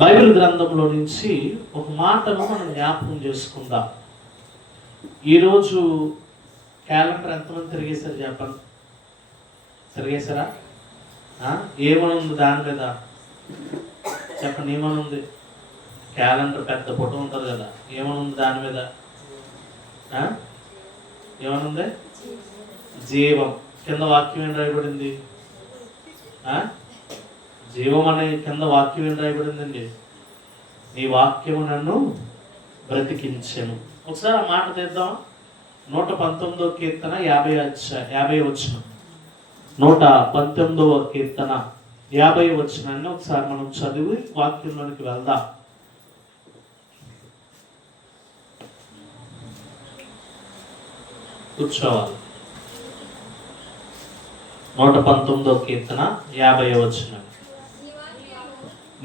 Bible గ్రంథంలో నుంచి ఒక మాటను మనం జ్ఞాపకం చేసుకుందాం. ఈరోజు క్యాలెండర్ ఎంతమంది తిరిగేశారు చెప్పండి? తిరిగేశారా? ఏమని ఉంది దాని మీద చెప్పండి. ఏమని ఉంది? క్యాలెండర్ పెద్ద ఫోటో ఉంటుంది కదా, ఏమని ఉంది దాని మీద? ఏమని ఉంది? జీవం. కింద వాక్యం ఏం రాయబడింది? జీవం అనే కింద వాక్యం ఏం రాయబడిందండి? నీ వాక్యము నన్ను బ్రతికించెను. ఒకసారి ఆ మాట తెద్దాం. 119వ కీర్తన 50 వచనం. 119వ కీర్తన 50 వచనాన్ని ఒకసారి మనం చదివి వాక్యంలోనికి వెళ్దాం. కూర్చోవాలి. 119వ కీర్తన 50 వచనం.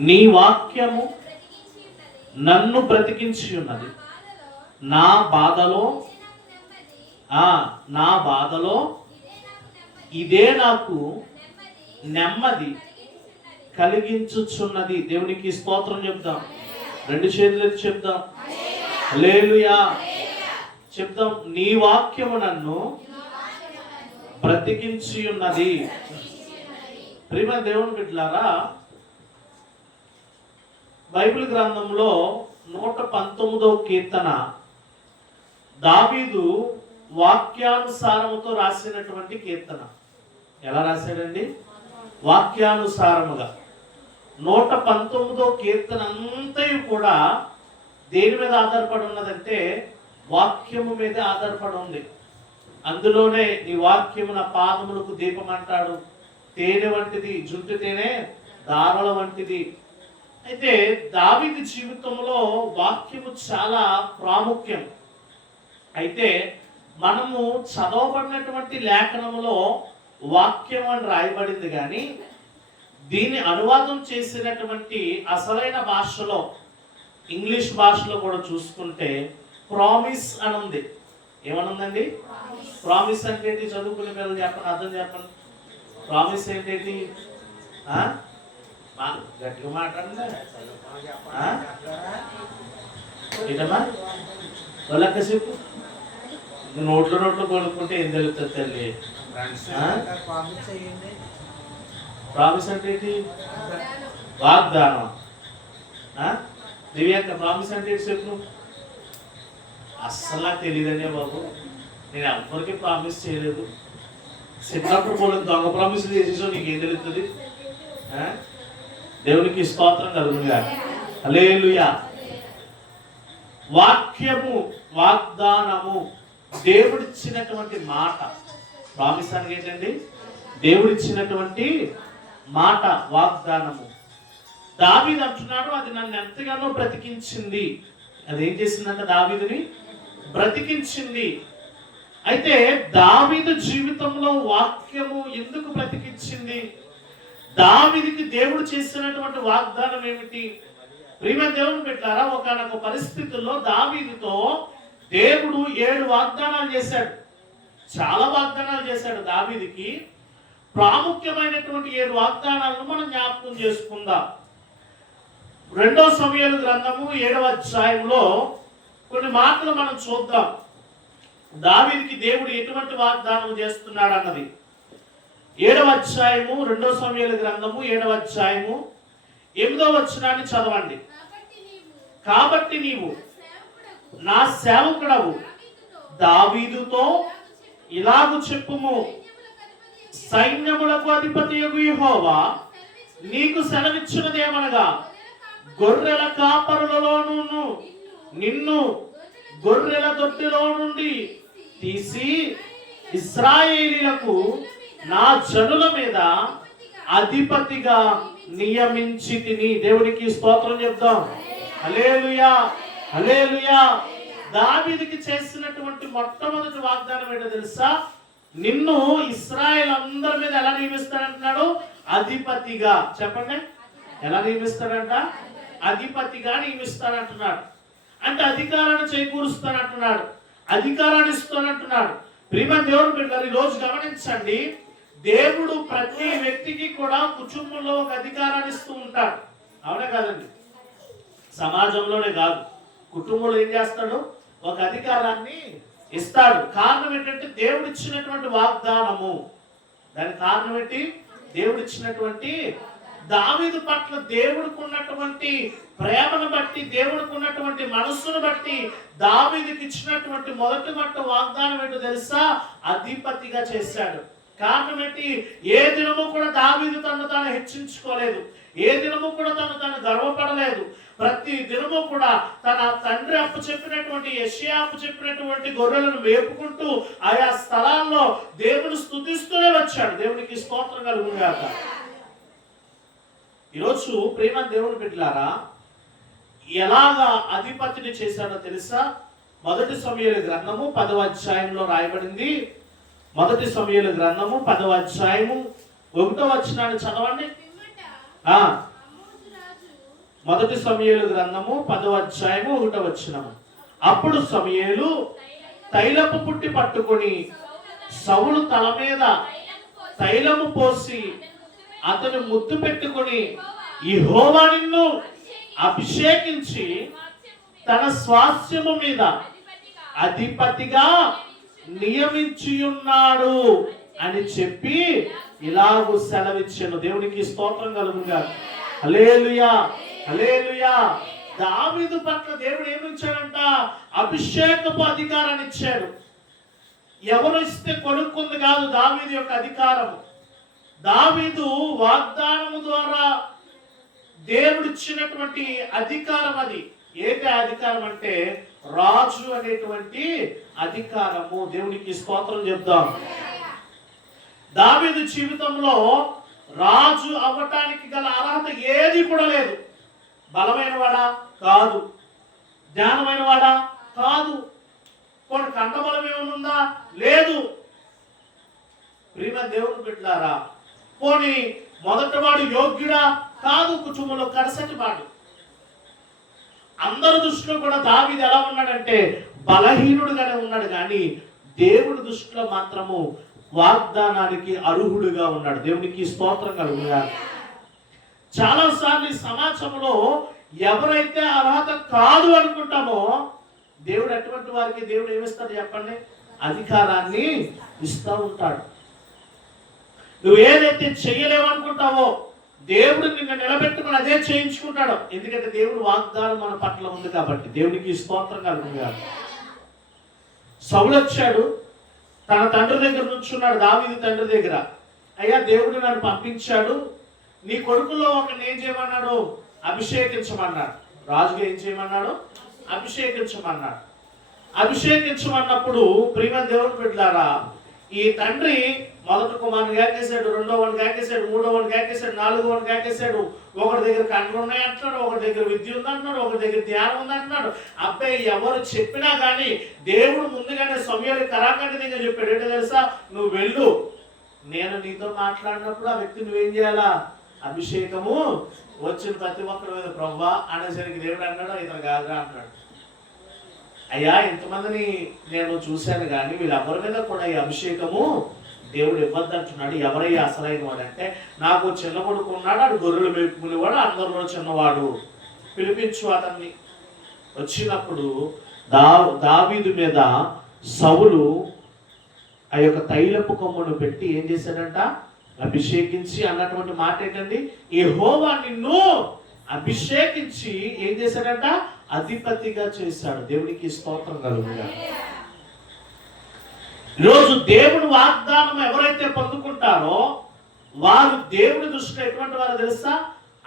నీ వాక్యము నన్ను బ్రతికించి ఉన్నది, నా బాధలో ఇదే నాకు నెమ్మది కలిగించుచున్నది. దేవునికి స్తోత్రం చెప్దాం. 2 చేతులెత్తి చెప్దాం. హల్లెలూయా చెప్దాం. నీ వాక్యము నన్ను బ్రతికించి ఉన్నది. ప్రియమైన దేవుని బిడ్డలారా, బైబిల్ గ్రంథంలో 119వ కీర్తన దావీదు వాక్యానుసారముతో రాసినటువంటి కీర్తన. ఎలా రాశాడండి? వాక్యానుసారముగా. 119వ కీర్తన అంతయు కూడా దేని మీద ఆధారపడి ఉన్నదంటే వాక్యము మీద ఆధారపడి ఉంది. అందులోనే నీ వాక్యము నా పాదములకు దీపం అంటాడు. తేనె వంటిది, జుట్టు తేనె దారల వంటిది. అయితే దావీదు జీవితంలో వాక్యము చాలా ప్రాముఖ్యం. అయితే మనము చదవబడినటువంటి లేఖనములో వాక్యం అని రాయబడింది, కానీ దీన్ని అనువాదం చేసినటువంటి అసలైన భాషలో, ఇంగ్లీష్ భాషలో కూడా చూసుకుంటే ప్రామిస్ అని ఉంది. ఏమనుందండి? ప్రామిస్ అంటే ఏంటి? చదువుకునే పిల్లలు చెప్పండి, అర్థం చెప్పండి. ప్రామిస్ ఏంటి? గట్టిగా మాట్లాడండి. ఏంటమ్మా వాళ్ళక్క చెప్పు. నోట్లో కొనుక్కుంటే ఏం తెలుస్తుంది తల్లి? ప్రామిస్ అంటే ఏంటి? వాగ్దానం. దివ్యాంక ప్రామిస్ అంటే ఏంటి చెప్పు? అస్సలు నాకు తెలియదనే బాబు, నేను ఎవరికి ప్రామిస్ చేయలేదు. చిన్నప్పుడు కూడా దొంగ ప్రామిస్లు చేసేసో నీకేం తెలుస్తుంది? దేవునికి స్తోత్రం కలుగునుగా. హల్లెలూయా. వాక్యము, వాగ్దానము, దేవుడిచ్చినటువంటి మాట. ప్రామిస్ అంటే ఏంటండి? దేవుడిచ్చినటువంటి మాట, వాగ్దానము. దావీదు అంటున్నాడు, అది నన్ను ఎంతగానో బ్రతికించింది. అదేం చేసిందంటే దావీదుని బ్రతికించింది. అయితే దావీదు జీవితంలో వాక్యము ఎందుకు బ్రతికించింది? దావీదుకి దేవుడు చేసినటువంటి వాగ్దానం ఏమిటి? ప్రియమైన దేవుని బిడ్డలారా, ఒకానొక పరిస్థితుల్లో దావీదుతో దేవుడు 7 వాగ్దానాలు చేశాడు. చాలా వాగ్దానాలు చేశాడు దావీదుకి. ప్రాముఖ్యమైనటువంటి 7 వాగ్దానాలను మనం జ్ఞాపకం చేసుకుందాం. 2 సమూయేలు గ్రంథము 7వ అధ్యాయంలో కొన్ని మాటలు మనం చూద్దాం. దావీదుకి దేవుడు ఎటువంటి వాగ్దానం చేస్తున్నాడు అన్నది. 7వ అధ్యాయము 2 సమూయేలు గ్రంథము 7వ అధ్యాయము 8వ వచనాన్ని చదవండి. కాబట్టి నీవు నా సేవకుడవు దావీదుతో ఇలాగు చెప్పుము, సైన్యములకు అధిపతియగు యెహోవా నీకు సెలవిచ్చినదేమనగా, గొర్రెల కాపరులలోను నిన్ను గొర్రెల దొడ్డిలో నుండి తీసి ఇశ్రాయేలీయులకు నా జనుల మీద అధిపతిగా నియమించి తిని. దేవునికి స్తోత్రం చెప్దాం. హల్లెలూయా, హల్లెలూయా. దావీదుకి చేసినటువంటి మొట్టమొదటి వాగ్దానం ఏంటో తెలుసా? నిన్ను ఇశ్రాయేల్ అందరి మీద ఎలా నియమిస్తాడంటున్నాడు? అధిపతిగా. చెప్పండి, ఎలా నియమిస్తాడంట? అధిపతిగా నియమిస్తాడంటున్నాడు. అంటే అధికారాన్ని చేకూరుస్తానంటున్నాడు, అధికారాన్ని ఇస్తానంటున్నాడు. ప్రియమైన దేవుని బిడ్డలారా, ఈ రోజు గమనించండి, దేవుడు ప్రతి వ్యక్తికి కూడా కుటుంబంలో ఒక అధికారాన్ని ఇస్తూ ఉంటాడు. అవునా కాదండి? సమాజంలోనే కాదు, కుటుంబంలో ఏం చేస్తాడు? ఒక అధికారాన్ని ఇస్తాడు. కారణం ఏంటంటే దేవుడు ఇచ్చినటువంటి వాగ్దానము. దానికి కారణం ఏంటి? దేవుడు ఇచ్చినటువంటి దావీదు పట్ల దేవుడికి ఉన్నటువంటి ప్రేమను బట్టి, దేవుడికి ఉన్నటువంటి మనస్సును బట్టి దావీదుకి ఇచ్చినటువంటి మొదటి వాగ్దానం ఏంటో తెలుసా? అధిపతిగా చేశాడు. కారణం ఏంటి? ఏ దినము కూడా దావీదు తను తాను హెచ్చించుకోలేదు, ఏ దినము కూడా తను గర్వపడలేదు. ప్రతి దినము కూడా తన తండ్రి అప్పు చెప్పినటువంటి, యెషయా అప్పు చెప్పినటువంటి గొర్రెలను మేపుకుంటూ ఆయా స్థలాల్లో దేవుని స్తుతిస్తూనే వచ్చాడు. దేవునికి స్తోత్రం కలుగును గాక. ఈరోజు ప్రేమ దేవుని బిడ్డలారా, ఎలాగా అధిపతిని చేశాడో తెలుసా? మొదటి సమూయేలు గ్రంథము 10వ అధ్యాయంలో రాయబడింది. మొదటి సమూయేలు గ్రంథము 10వ అధ్యాయము 1వ వచనాన్ని చదవండి. మొదటి సమూయేలు గ్రంథము 10వ అధ్యాయము 1వ వచనము. అప్పుడు సమూయేలు తైలపు పుట్టి పట్టుకొని సౌలు తల మీద తైలము పోసి అతను ముద్దు పెట్టుకొని, యెహోవా నిన్ను అభిషేకించి తన స్వాస్థ్యము మీద అధిపతిగా నియమించి ఉన్నాడు అని చెప్పి ఇలాగూ సెలవిచ్చాను. దేవునికి స్తోత్రం కలుగుగా. హల్లెలూయా, హల్లెలూయా. దావీదు పట్ల దేవుడు ఏమిచ్చాడంట? అభిషేకపు అధికారాన్ని ఇచ్చాడు. ఎవరు ఇస్తే కొనుక్కుంది కాదు దావీదు యొక్క అధికారము. దావీదు వాగ్దానము ద్వారా దేవుడిచ్చినటువంటి అధికారం అది. ఏంటి అధికారం అంటే? రాజు అనేటువంటి అధికారము. దేవునికి స్తోత్రం చెప్దాం. దావీదు జీవితంలో రాజు అవ్వటానికి గల అర్హత ఏది కూడా లేదు. బలమైన వాడా? కాదు. జ్ఞానమైన వాడా? కాదు. కొన్ని కండబలం ఏమనుందా? లేదు. ప్రియమైన దేవుని బిడ్డలారా, పోనీ మొదటివాడు యోగ్యుడా? కాదు. కుటుంబంలో కడసటి వాడు. అందరి దృష్టిలో కూడా దావీదు ఎలా ఉన్నాడంటే బలహీనుడుగానే ఉన్నాడు, కానీ దేవుడి దృష్టిలో మాత్రము వాగ్దానానికి అర్హుడుగా ఉన్నాడు. దేవునికి స్తోత్రం కలుగుగా. చాలా సార్లు సమాజంలో ఎవరైతే అర్హత కాదు అనుకుంటామో దేవుడు అటువంటి వారికి దేవుడు ఏమిస్తాడు చెప్పండి? అధికారాన్ని ఇస్తూ ఉంటాడు. నువ్వు ఏదైతే చేయలేవు అనుకుంటావో దేవుడు నిన్ను నిలబెట్టుకుని అదే చేయించుకుంటాడు. ఎందుకంటే దేవుడు వాగ్దానం మన పట్ల ఉంది కాబట్టి. దేవునికి స్తోత్రం కలుగుగా. సౌలు వచ్చాడు, తన తండ్రి దగ్గర నుంచున్నాడు, దావీదు తండ్రి దగ్గర. అయ్యా, దేవుడు నన్ను పంపించాడు, నీ కొడుకుల్లో ఒకరిని ఏం చేయమన్నాడు? అభిషేకించమన్నాడు. రాజుగా ఏం చేయమన్నాడు? అభిషేకించమన్నాడు. అభిషేకించమన్నప్పుడు ప్రియమైన దేవుని బిడ్డలారా, ఈ తండ్రి మొదటి కుమారుని గాకేశాడు, రెండో వాడిని గాకేశాడు, మూడో వాడిని గాకేశాడు, నాలుగో వాడిని గాకేశాడు. ఒకరి దగ్గర కండ్లు ఉన్నాయి అంటున్నాడు, ఒకరి దగ్గర విద్య ఉంది అంటున్నాడు, ఒకరి దగ్గర ధ్యానం ఉంది అంటున్నాడు. అబ్బాయి ఎవరు చెప్పినా కానీ దేవుడు ముందుగానే సమూయేలు కరాఖండితంగా చెప్పాడు. ఏంటో తెలుసా? నువ్వు వెళ్ళు, నేను నీతో మాట్లాడినప్పుడు ఆ వ్యక్తి నువ్వేం చేయాలా? అభిషేకము వచ్చిన ప్రతి ఒక్కరి మీద ప్రభువా అనేసరికి దేవుడు అన్నాడు, ఇతను కాదురా అన్నాడు. అయ్యా, ఇంతమందిని నేను చూశాను కానీ వీళ్ళెవరి మీద కూడా ఈ అభిషేకము దేవుడు ఇవ్వద్దంటున్నాడు. ఎవరయ్యా అసలైన వాడు అంటే, నాకు చిన్న కొడుకు ఉన్నాడు, ఆడు గొర్రెలు మేపుకునేవాడు, అందరిలో చిన్నవాడు, పిలిపించు అతన్ని. వచ్చినప్పుడు దావీదు మీద సౌలు ఆ యొక్క తైలపు కొమ్మును పెట్టి ఏం చేశాడంట? అభిషేకించి అన్నటువంటి మాట ఏంటండి? యెహోవా నిన్ను అభిషేకించి ఏం చేశాడంట? అధిపతిగా చేశాడు. దేవునికి స్తోత్రం కలుగుగా. ఈరోజు దేవుడు వాగ్దానం ఎవరైతే పొందుకుంటారో వారు దేవుడి దృష్టిలో ఎటువంటి వారు తెలుసా?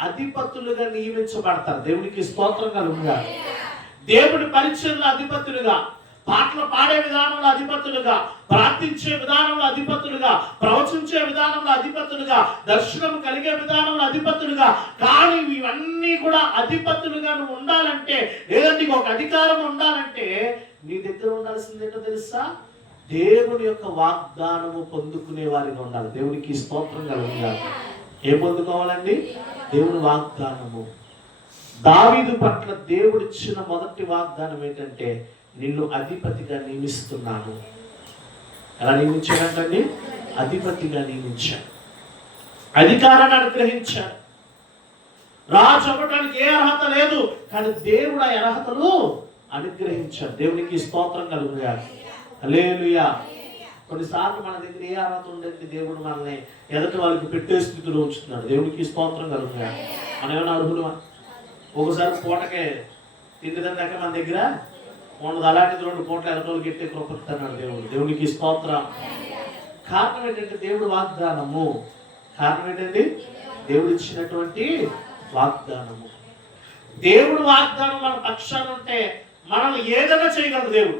అధిపతులుగా నియమించబడతారు. దేవునికి స్తోత్రం కలుగుగా. దేవుడి పరిచయంలో అధిపతులుగా, పాటలు పాడే విధానంలో అధిపతులుగా, ప్రార్థించే విధానంలో అధిపతులుగా, ప్రవచించే విధానంలో అధిపతులుగా, దర్శనం కలిగే విధానంలో అధిపతులుగా. కానీ ఇవన్నీ కూడా అధిపతులుగా నువ్వు ఉండాలంటే, లేదా నీకు ఒక అధికారం ఉండాలంటే నీ దగ్గర ఉండాల్సింది ఏంటో తెలుసా? దేవుని యొక్క వాగ్దానము పొందుకునే వారిగా ఉండాలి. దేవునికి స్తోత్రం కలుగుగా. ఏం పొందుకోవాలండి? దేవుని వాగ్దానము. దావీదు పట్ల దేవుడిచ్చిన మొదటి వాగ్దానం ఏంటంటే, నిన్ను అధిపతిగా నియమిస్తున్నాను. ఎలా నియమించాడంటండి? అధిపతిగా నియమించాడు. అధికారాన్ని అనుగ్రహించాడు. రాజు అవ్వడానికి ఏ అర్హత లేదు. కానీ దేవుడు ఆ అర్హతలు అనుగ్రహించాడు. దేవునికి స్తోత్రం కలుగుగాక. హల్లెలూయా. కొన్నిసార్లు మన దగ్గర ఏ అర్హత ఉండేది దేవుడు మనల్ని ఎదుటి వాళ్ళకి పెట్టే స్థితిలో ఉంచుతున్నాడు. దేవునికి స్తోత్రం కలుగుగాక. మనం ఏమైనా అర్హులమా? ఒకసారి పూటకే తిండి తిన్నాక మన దగ్గర ఉండదు. అలాంటిది 2 పూటలు ఎదటోళ్ళకి ఎట్టే కృపస్తున్నాడు దేవుడు. దేవునికి స్తోత్రం. కారణం ఏంటంటే దేవుడు వాగ్దానము. కారణం ఏంటండి? దేవుడు ఇచ్చినటువంటి వాగ్దానము. దేవుడు వాగ్దానం మన పక్షాన ఉంటే మనం ఏదైనా చేయగలడు దేవుడు.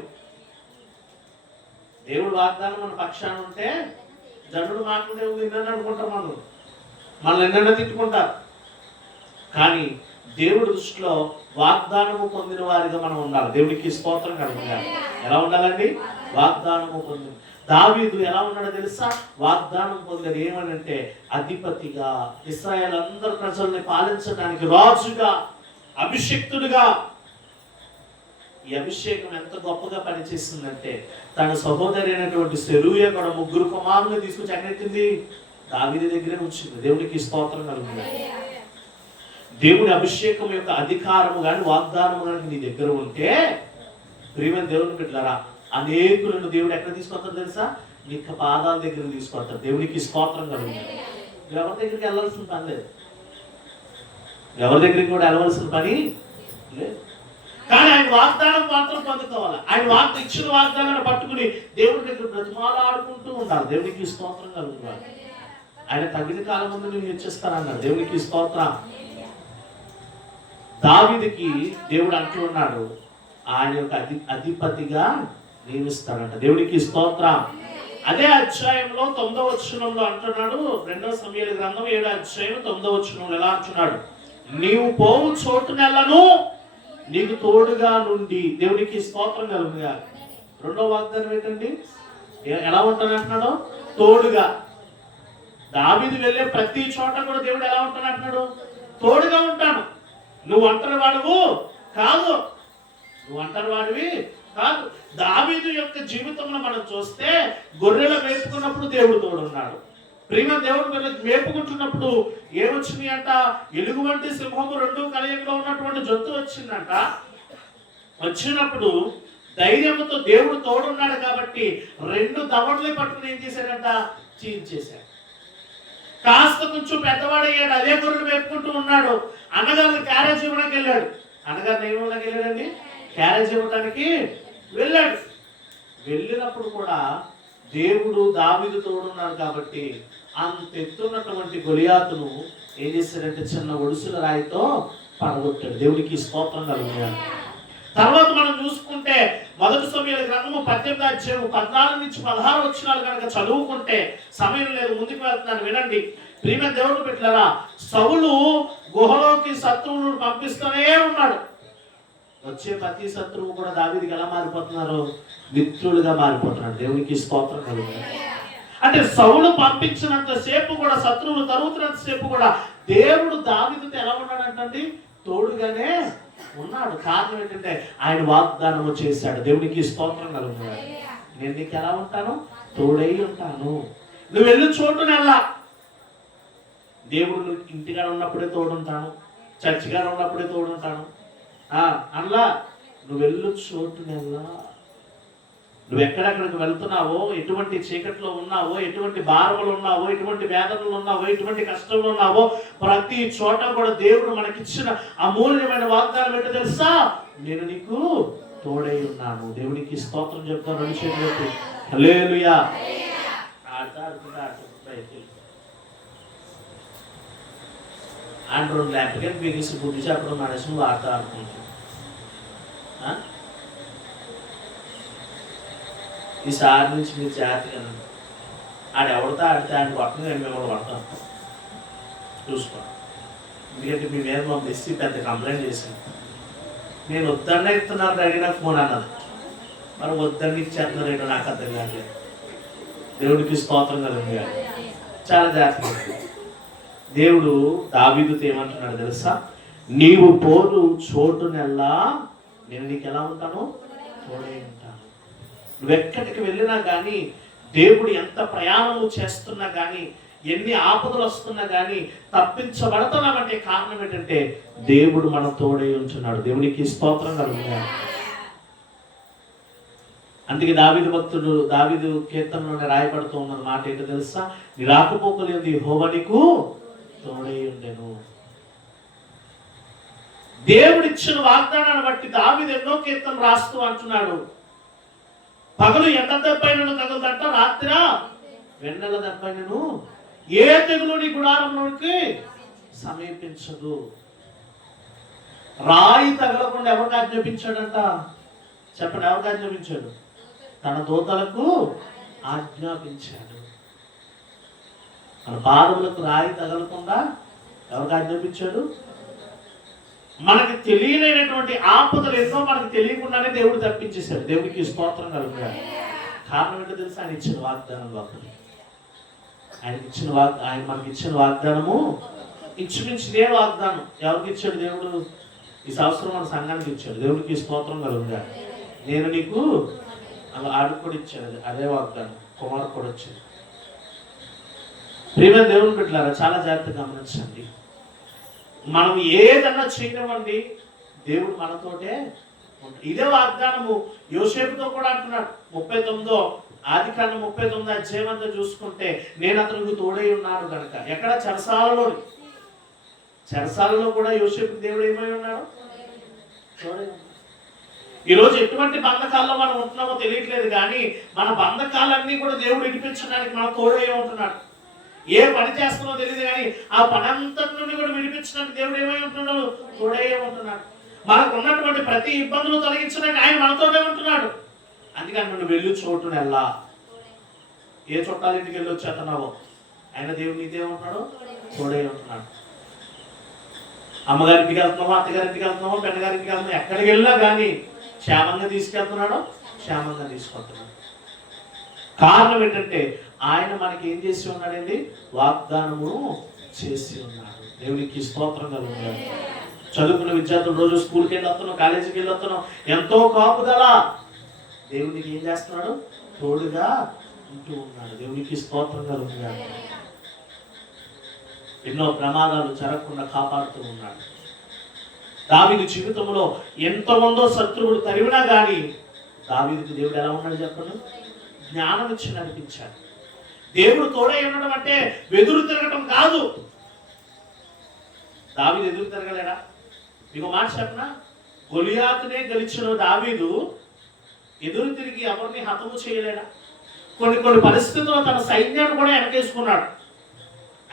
దేవుడు వాగ్దానం మన పక్షాన ఉంటే జనుడు మాటలు దేవుడు ఎన్నైనా అనుకుంటాం, మనల్ని ఎన్నైనా తిట్టుకుంటారు. కానీ దేవుడి దృష్టిలో వాగ్దానము పొందిన వారిగా మనం ఉండాలి. దేవుడికి స్తోత్రం కలుగుతారు. ఎలా ఉండాలండి? వాగ్దానము పొందిన దావీదు ఎలా ఉన్నాడో తెలుసా? వాగ్దానం పొందిన ఏమనంటే అధిపతిగా, ఇశ్రాయేలు అందరు ప్రజల్ని పాలించడానికి రాజుగా, అభిషిక్తుడిగా. ఈ అభిషేకం ఎంత గొప్పగా పనిచేస్తుందంటే తన సహోదరి అయినటువంటి సెరూయ కూడా 3 కుమారులను తీసుకొచ్చి ఎక్కడెట్టింది? దావీదు దగ్గరే ఉంచింది. దేవునికి స్తోత్రం కలుగుతుంది. దేవుడి అభిషేకం యొక్క అధికారము కానీ వాగ్దానము కానీ నీ దగ్గర ఉంటే ప్రియమైన దేవుని బిడ్డలారా, అనేకులను దేవుడు ఎక్కడ తీసుకొస్తాడు తెలుసా? నీ పాదాల దగ్గర తీసుకొస్తాడు. దేవునికి స్తోత్రం కలుగుతుంది. ఎవరి దగ్గరికి వెళ్ళాల్సిన పని లేదు. ఎవరి దగ్గరికి కూడా వెళ్ళవలసిన పని లేదు. కానీ ఆయన వాగ్దానం మాత్రం పొందుకోవాలి. ఆయన ఇచ్చిన వాగ్దానాన్ని పట్టుకుని దేవుడి దగ్గర బ్రతిమాలాడుకుంటూ ఉండాలి. దేవునికి స్తోత్రం కలుగుతుంది. ఆయన తగిన కాలం ముందు నువ్వు హెచ్చిస్తానన్నాడు. దేవునికి స్తోత్రం. దావీదుకి దేవుడు అంటూ ఉన్నాడు ఆయన యొక్క అధిపతిగా నియమిస్తాడంట. దేవునికి స్తోత్రం. అదే అధ్యాయంలో 9వ వచనంలో అంటున్నాడు. 2వ సమూయేలు గ్రంథం 7వ అధ్యాయం 9వ వచనంలో ఎలా అంటున్నాడు? నీవు పోవు చోటునెల్లను నీకు తోడుగా నుండి. దేవునికి స్తోత్రం కలుగుగా. 2వ వాగ్దానం ఏంటండి? ఎలా ఉంటాను అంటున్నాడు? తోడుగా. దావీదు వెళ్ళే ప్రతి చోట కూడా దేవుడు ఎలా ఉంటాను అంటున్నాడు? తోడుగా ఉంటాను. నువ్వు ఒంటరి వాడువు కాదు. నువ్వు ఒంటరి వాడివి కాదు. దావీదు యొక్క జీవితంలో మనం చూస్తే గొర్రెలు మేపుకున్నప్పుడు దేవుడు తోడున్నాడు. ప్రియమైన దేవుడు మేపుకుంటున్నప్పుడు ఏమొచ్చింది అంట? ఎలుగు వంటి సింహము 2 కలయికలో ఉన్నటువంటి జంతువు వచ్చిందంట. వచ్చినప్పుడు ధైర్యంతో దేవుడు తోడున్నాడు కాబట్టి 2 దవడలే పట్టుకుని ఏం చేశాడంట? చీల్చేశాడు. కాస్త కొంచెం పెద్దవాడయ్యాడు. అదే గొర్రెలు మేపుకుంటూ ఉన్నాడు. అన్నగారిని క్యారేజ్ ఇవ్వడానికి వెళ్ళాడు. అన్నగారిని ఏమవడానికి వెళ్ళాడండి? క్యారేజ్ ఇవ్వడానికి వెళ్ళాడు. వెళ్ళినప్పుడు కూడా దేవుడు దావీదు తోడున్నాడు కాబట్టి అంత ఎత్తున్నటువంటి గొలియాతును ఏం చేశాడంటే చిన్న ఒడుసుల రాయితో పడగొట్టాడు. దేవుడికి స్తోత్రం కలుగుతాడు. తర్వాత మనం చూసుకుంటే 1వ సమూయేలు గ్రంథము 18వ అధ్యాయం 14 నుంచి 16 వచనాలు కనుక చదువుకుంటే సమయం లేదు, ముందుకు వెళ్తున్నాను వినండి. ప్రియమైన దేవుడు బిడ్డలారా, సౌలు గుహలోకి శత్రువులను పంపిస్తూనే ఉన్నాడు. వచ్చే ప్రతి శత్రువు కూడా దావీదుకి ఎలా మారిపోతున్నారు? మిత్రులుగా మారిపోతున్నాడు. దేవునికి స్తోత్రం కలుగుతాడు. అంటే సౌలు పంపించినంత సేపు కూడా, శత్రువులు తరుగుతున్నంత సేపు కూడా దేవుడు దావీదుతో ఎలా ఉన్నాడంటండి? తోడుగానే ఉన్నాడు. కారణం ఏంటంటే ఆయన వాగ్దానము చేశాడు. దేవునికి స్తోత్రం కలుగుతాడు. నేను నీకు ఎలా ఉంటాను? తోడై ఉంటాను. నువ్వు వెళ్ళి చోటునెల్లా. దేవుడు ఇంటికాడ ఉన్నప్పుడే తోడుంటాను, చర్చిగాడ ఉన్నప్పుడే తోడుంటాను అలా నువ్వు వెళ్ళు చోటునెల్లా. నువ్వు ఎక్కడెక్కడికి వెళ్తున్నావో, ఎటువంటి చీకట్లో ఉన్నావో, ఎటువంటి భారములు ఉన్నావో, ఎటువంటి వేదనలు ఉన్నావో, ఎటువంటి కష్టంలో ఉన్నావో, ప్రతి చోట కూడా దేవుడు మనకిచ్చిన అమూల్యమైన వాగ్దానం ఏంటో తెలుసా? నేను నీకు తోడై ఉన్నాను. దేవునికి స్తోత్రం చెప్తాను. 2 చేతులు హల్లెలూయా. ఆండ్రో ల్యాప్కి బిగిసి బుద్ధి చెప్పడం మానేసి ఆడతా ఆడుకుంటాను. ఈసారి నుంచి మీరు జాగ్రత్తగా ఆడెవరితో ఆడితే ఆయన కొట్టగా మిమ్మల్ని కొడతాం చూసుకో. ఎందుకంటే మీ మీద మా మెస్సి పెద్ద కంప్లైంట్ చేశాను. నేను వద్దన్న ఇస్తున్నాను డాడీ నాకు ఫోన్ అన్నది. మరి వద్దని ఇచ్చేస్తున్నారు ఏంటో నాకు అర్థం కాలేదు. దేవుడికి స్తోత్రం కలుగుతుంది. చాలా జాగ్రత్తగా దేవుడు దావీదుతో ఏమంటున్నాడు తెలుసా? నీవు పోరు చోటునెల్లా నేను నీకు ఎలా ఉంటాను? తోడే ఉంటాను. నువ్వెక్కడికి వెళ్ళినా కానీ, దేవుడు ఎంత ప్రయాణము చేస్తున్నా కానీ, ఎన్ని ఆపదలు వస్తున్నా కానీ తప్పించబడుతున్నామంటే కారణం ఏంటంటే దేవుడు మన తోడై ఉంటున్నాడు. దేవునికి స్తోత్రం కలుగుతుంది. అందుకే దావీదు కీర్తనలోనే రాయబడుతూ ఉన్న మాట ఏంటో తెలుసా? నీ రాకపోకలేదు యెహోవా నీకు తోడై ఉండెను. దేవుడిచ్చిన వాగ్దానాన్ని బట్టి దావీదు ఎన్నో కీర్తనలు రాస్తూ అంటున్నాడు, పగలు ఎండ దెబ్బైనను తగులుదంట, రాత్రి వెన్నెల దెబ్బైనను ఏ తెగులు నీ గుడారంలోకి సమీపించదు. రాయి తగలకుండా ఎవరికి ఆజ్ఞాపించాడంట? చెప్పండి, ఎవరికి ఆజ్ఞాపించాడు? తన దూతలకు ఆజ్ఞాపించాడు. మన పాదములకు రాయి తగలకుండా ఎవరికి ఆజ్ఞాపించాడు? మనకి తెలియలేనటువంటి ఆపదలు ఎన్నో మనకు తెలియకుండానే దేవుడు తప్పించేశాడు. దేవుడికి స్తోత్రం కలుగుతాడు. కారణం ఏంటో తెలుసా? ఆయన ఇచ్చిన వాగ్దానం లోపల ఆయన మనకి ఇచ్చిన వాగ్దానము ఇచ్చిమించిదే వాగ్దానం. ఎవరికి ఇచ్చాడు దేవుడు? ఈ సంవత్సరం మన సంఘానికి ఇచ్చాడు. దేవుడికి స్తోత్రం కలుగుతాడు. నేను నీకు ఆడికి కూడా ఇచ్చాడు, అదే వాగ్దానం. కుమారు కూడా వచ్చాడు. ప్రియమైన దేవుని బిడ్డలారా, చాలా జాగ్రత్తగా గమనించండి. మనం ఏదన్నా చేయనివ్వండి, దేవుడు మనతోటే ఉంటాడు. ఇదే వాగ్దానము యోసేపుతో కూడా అంటున్నాడు. 39 ఆదికాండం 39 అధ్యాయం చూసుకుంటే, నేను అతనికి తోడై ఉన్నాను కనుక. ఎక్కడ? చెరసాలలో కూడా యోసేపు దేవుడు ఏమై ఉన్నాడు? తోడై ఉన్నాడు. ఈరోజు ఎటువంటి బంధకాల్లో మనం ఉంటున్నామో తెలియట్లేదు, కానీ మన బంధకాలన్నీ కూడా దేవుడు విడిపించడానికి మన తోడై ఉంటున్నాడు. ఏ పని చేస్తున్నామో తెలియదు, కానీ ఆ పని అంతటి నుండి కూడా విడిపించడానికి దేవుడు ఏమై ఉంటున్నాడు? తోడై ఉంటున్నాడు. మనకు ఉన్నటువంటి ప్రతి ఇబ్బందులు తొలగించడానికి ఆయన మనతోనే ఉంటున్నాడు. అందుకని నువ్వు వెళ్ళి చోటు నెల్లా, ఏ చుట్టాల ఇంటికి వెళ్ళి వచ్చేస్తున్నావో ఆయన దేవుడు నీదే ఉంటున్నాడు, తోడై ఉంటున్నాడు. అమ్మగారింటికి వెళ్తున్నావో, అత్తగారింటికి వెళ్తున్నావో, పెద్దగారింటికి వెళ్తున్నావు, ఎక్కడికి వెళ్ళినా కానీ క్షేమంగా తీసుకెళ్తున్నాడో, క్షేమంగా తీసుకొస్తున్నాడు. కారణం ఏంటంటే ఆయన మనకి ఏం చేసి ఉన్నాడండి? వాగ్దానము చేసి ఉన్నాడు. దేవునికి స్తోత్రం కలుగుతుంది. చదువుకున్న విద్యార్థులు రోజు స్కూల్కి వెళ్ళి వస్తున్నాం, కాలేజీకి వెళ్ళి వస్తున్నాం, ఎంతో కాపుదల. దేవునికి ఏం చేస్తున్నాడు? తోడుగా ఉంటూ ఉన్నాడు. దేవునికి స్తోత్రం కలుగుతుంది. ఎన్నో ప్రమాదాలు జరగకుండా కాపాడుతూ ఉన్నాడు. దావీదు జీవితంలో ఎంతమందో శత్రువులు తరివినా కానీ దావీదుకి దేవుడు ఎలా ఉన్నాడు చెప్పండి? జ్ఞానం ఇచ్చి నడిపించాడు. దేవుడు తోడై ఉండడం అంటే వెదురు తిరగటం కాదు. దావీదు ఎదురు తిరగలేడా? మీకు మాట చెప్పనా? గొలియాతునే గెలిచిన దావీదు ఎదురు తిరిగి ఎవరిని హతము చేయలేడా? కొన్ని పరిస్థితుల్లో తన సైన్యాన్ని కూడా వెనకేసుకున్నాడు.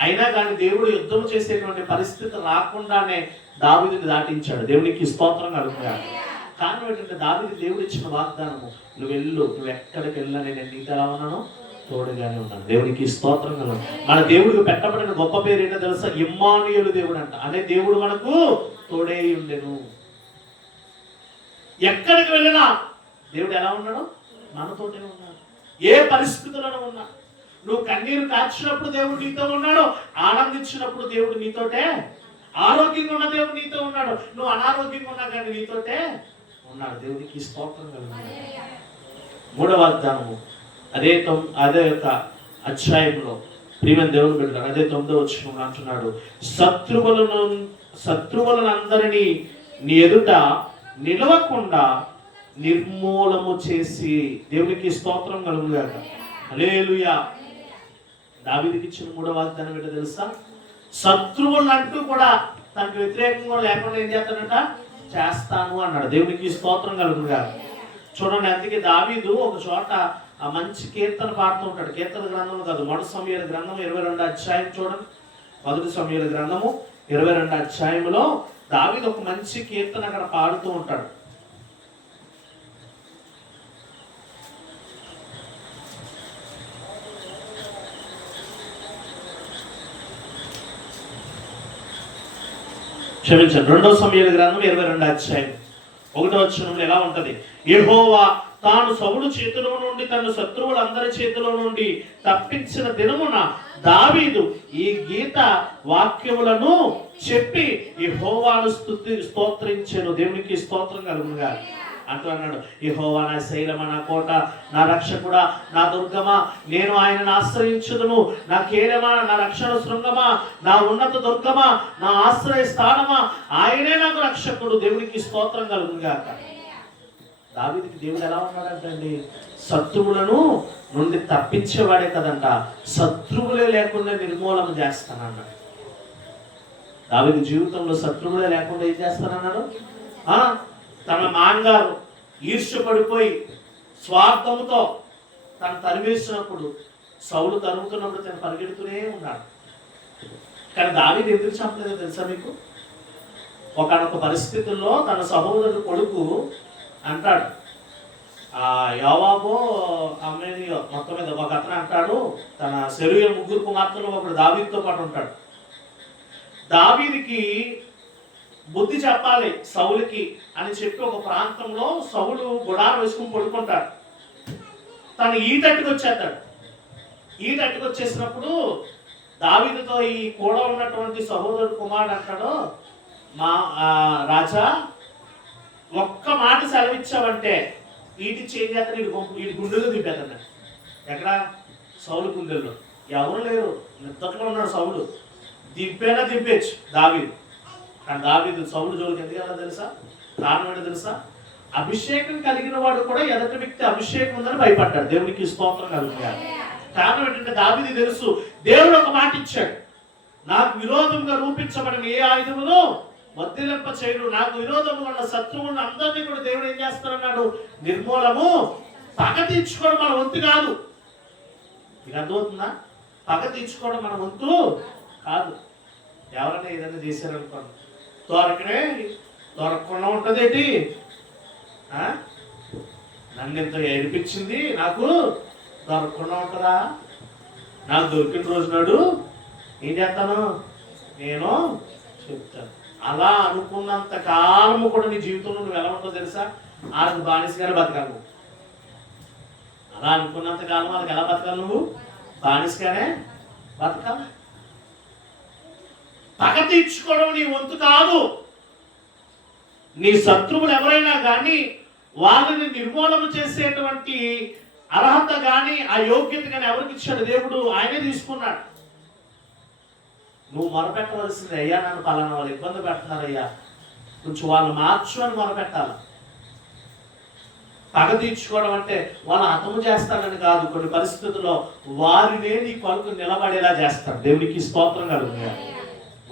అయినా కానీ దేవుడు యుద్ధం చేసేటువంటి పరిస్థితి రాకుండానే దావీదుని దాటించాడు. దేవునికి స్తోత్రం కలుగుతాడు. కారణం ఏంటంటే దావీదు దేవుడు ఇచ్చిన వాగ్దానము, నువ్వు వెళ్ళు, నువ్వు ఎక్కడికి వెళ్ళినా నేను నీకు ఎలా ఉన్నాను? తోడుగానే ఉన్నాను. దేవునికి స్తోత్రం కలుగు. మన దేవుడికి పెట్టబడిన గొప్ప పేరు ఏంటో తెలుసా? ఇమ్మానుయేలు దేవుడు అంట. అనే దేవుడు మనకు తోడై ఉండెను. ఎక్కడికి వెళ్ళినా దేవుడు ఎలా ఉన్నాడు? మనతోటే ఉన్నాడు. ఏ పరిస్థితులను ఉన్నా, నువ్వు కన్నీరు కార్చినప్పుడు దేవుడు నీతో ఉన్నాడు, ఆనందించినప్పుడు దేవుడు నీతోటే, ఆరోగ్యంగా ఉన్న దేవుడు నీతో ఉన్నాడు, నువ్వు అనారోగ్యంగా ఉన్నా కానీ నీతోటే ఉన్నాడు. దేవునికి స్తోత్రం కలుగుతుంది. 3వ వాగ్దానము అదే యొక్క అధ్యాయంలో ప్రియమైన దేవుని బిడ్డలారా, అదే 9వ వచనంలో అంటున్నాడు, శత్రువులందరినీ నీ ఎదుట నిలవకుండా నిర్మూలము చేసి. దేవునికి స్తోత్రం కలుగుగాక. హల్లెలూయా. దావీదుకి ఇచ్చిన 3వ వాగ్దానం ఏంటో తెలుసా? శత్రువులు అంటూ కూడా తనకు వ్యతిరేకంగా లేకుండా ఏం చేస్తాడంట? చేస్తాను అన్నాడు. దేవునికి స్తోత్రం కలుగుగాక. చూడండి, అందుకే దావీదు ఒక చోట ఆ మంచి కీర్తన పాడుతూ ఉంటాడు. కీర్తన గ్రంథం కాదు, 1 సమూయేలు గ్రంథం 22వ అధ్యాయం చూడండి. 1 సమూయేలు గ్రంథము 22వ అధ్యాయంలో దావీదు ఒక మంచి కీర్తన అక్కడ పాడుతూ ఉంటాడు. క్షమించండి, 2 సమూయేలు గ్రంథం 22వ అధ్యాయం 1వ వచనంలో ఎలా ఉంటది? యెహోవా తాను సౌలు చేతిలో నుండి తన శత్రువులందరి చేతిలో నుండి తప్పించిన దినమున దావీదు ఈ గీత వాక్యములను చెప్పి యెహోవాను స్తోత్రించెను. దేవునికి స్తోత్రం కలుగునుగా. అంటూ అన్నాడు, యెహోవా నా శైలమా, నా కోట, నా రక్షకుడా, నా దుర్గమా, నేను ఆయనను ఆశ్రయించుదును. నా కేడమా, నా రక్షణ శృంగమా, నా ఉన్నత దుర్గమా, నా ఆశ్రయ స్థానమా, ఆయనే నాకు రక్షకుడు. దేవునికి స్తోత్రం కలుగుగాక. దావీదుకి దేవుడు ఎలా ఉన్నాడంటండి? శత్రువులను నుండి తప్పించేవాడే కదంట, శత్రువులే లేకుండా నిర్మూలన చేస్తానన్నాడు. దావీదు జీవితంలో శత్రువులే లేకుండా ఏం చేస్తానన్నాడు? తన నాన్నగారు ఈర్ష్య పడిపోయి స్వార్థంతో తను తరివేసినప్పుడు, సౌలు తరుగుతున్నప్పుడు తను పరిగెడుతూనే ఉన్నాడు. కానీ దావీదు ఎందుకు చంపలేదో తెలుసా మీకు? ఒకనొక పరిస్థితుల్లో తన సహోదరుడు కొడుకు అంటాడు, యోవాబో అమ్మేనియో మొత్తం మీద ఒక అతను అంటాడు, తన సెరూయా ముగ్గురు కుమార్తెలు ఒకడు దావీదుతో పాటు ఉంటాడు. దావీదుకి బుద్ధి చెప్పాలి సౌలుకి అని చెప్పి ఒక ప్రాంతంలో సౌలు గుడారం వేసుకుని పడుకుంటాడు. తను ఈటట్టుకు వచ్చేస్తాడు. ఈటట్టుకు వచ్చేసినప్పుడు దావీదుతో ఈ కూడా ఉన్నటువంటి సహోదరుడు కుమారుడు అంటాడు, మా రాజా, ఒక్క మాట సెలవిచ్చావంటే ఈటి చేంజ్ చేస్తాను, వీడి గుండెల్లో దింపేస్తాను. ఎక్కడ? సౌలు గుండెల్లో. ఎవరు లేరు, నిద్దట్లో ఉన్నాడు సౌలు. దింపేనా దింపేచ్చు దావీదు. కానీ దావీదు సౌలు జోలికి ఎందుకు వెళ్ళాలో తెలుసా? కారణం ఏంటో తెలుసా? అభిషేకం కలిగిన వాడు కూడా ఎదుటి వ్యక్తి అభిషేకం ఉందని భయపడ్డాడు. దేవునికి స్తోత్రం కలుగుతాడు. కారణం ఏంటంటే దావీదు తెలుసు, దేవుడు ఒక మాట ఇచ్చాడు, నాకు విరోధంగా రూపించబడిన ఏ ఆయుధమును వర్ధిల్లింప చేయడు. నాకు విరోధంగా ఉన్న శత్రువులను అందరినీ కూడా దేవుడు ఏం చేస్తారన్నాడు? నిర్మూలము. పగ తీర్చుకోవడం మన వంతు కాదు. మీకు అర్థమవుతుందా? పగ తీర్చుకోవడం మన వంతు కాదు. ఎవరైనా ఏదైనా చేశారనుకోండి, దొరకకుండా ఉంటుంది ఏంటి? నన్ను ఇంత ఏడిపించింది, నాకు దొరకకుండా ఉంటుందా? నాకు దొరికిన రోజు నాడు ఏం చేస్తాను? నేను చెప్తాను. అలా అనుకున్నంత కాలము కూడా నీ జీవితంలో నువ్వు ఎలా ఉంటుందో తెలుసా? ఆడికి బానిసగానే బతకాలి నువ్వు. అలా అనుకున్నంత కాలం వాళ్ళకి ఎలా బతకాలి? నువ్వు బానిసగానే బతకాలి. పగ తీర్చుకోవడం నీ వంతు కాదు. నీ శత్రువులు ఎవరైనా కానీ వాళ్ళని నిర్మూలన చేసేటువంటి అర్హత కానీ ఆ యోగ్యత కానీ ఎవరికి ఇచ్చాడు? దేవుడు ఆయనే తీసుకున్నాడు. నువ్వు మొరపెట్టవలసింది, అయ్యా నన్ను పలానా వాళ్ళు ఇబ్బంది పెడుతున్నారయ్యా, కొంచెం వాళ్ళు మార్చు అని మొరపెట్టాలి. పగ తీర్చుకోవడం అంటే వాళ్ళు హతము చేస్తానని కాదు. కొన్ని పరిస్థితుల్లో వారినే నీ కొరకు నిలబడేలా చేస్తాడు. దేవునికి స్తోత్రం కలుగుతుంది.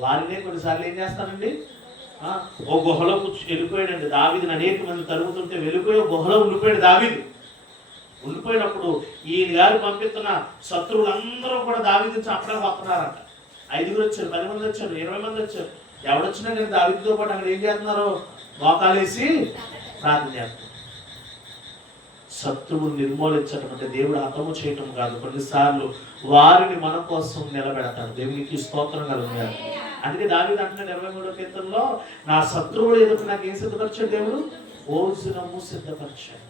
వారినే కొన్నిసార్లు ఏం చేస్తానండి, ఓ గుహలో వెళ్ళిపోయాడండి దావీదుని. అనేక మంది తరుగుతుంటే వెళ్ళిపోయి గుహలో ఉండిపోయాడు దావీదు. ఉండిపోయినప్పుడు ఈయన గారు పంపిస్తున్న శత్రువులందరూ కూడా దావీదుని చంపడానికి వస్తున్నారంట. 5 వచ్చారు, 10 మంది వచ్చారు, 20 మంది వచ్చారు. ఎవడొచ్చినా కానీ దావీదుతో పాటు అక్కడ ఏం చేస్తున్నారు? మోకాలేసి ప్రార్థన చేస్తున్నారు. శత్రువులు నిర్మూలించడం అంటే దేవుడు హతము చేయటం కాదు. కొన్నిసార్లు వారిని మన కోసం నిలబెడతాడు. దేవునికి స్తోత్రం కలుగుతాడు. అందుకే దావీదు అంటున్నాడు 23వ కీర్తనలో, నా శత్రువులు ఎదుట నాకు ఏం సిద్ధపరిచాడు? దేవుడు భోజనము సిద్ధపరిచాడు.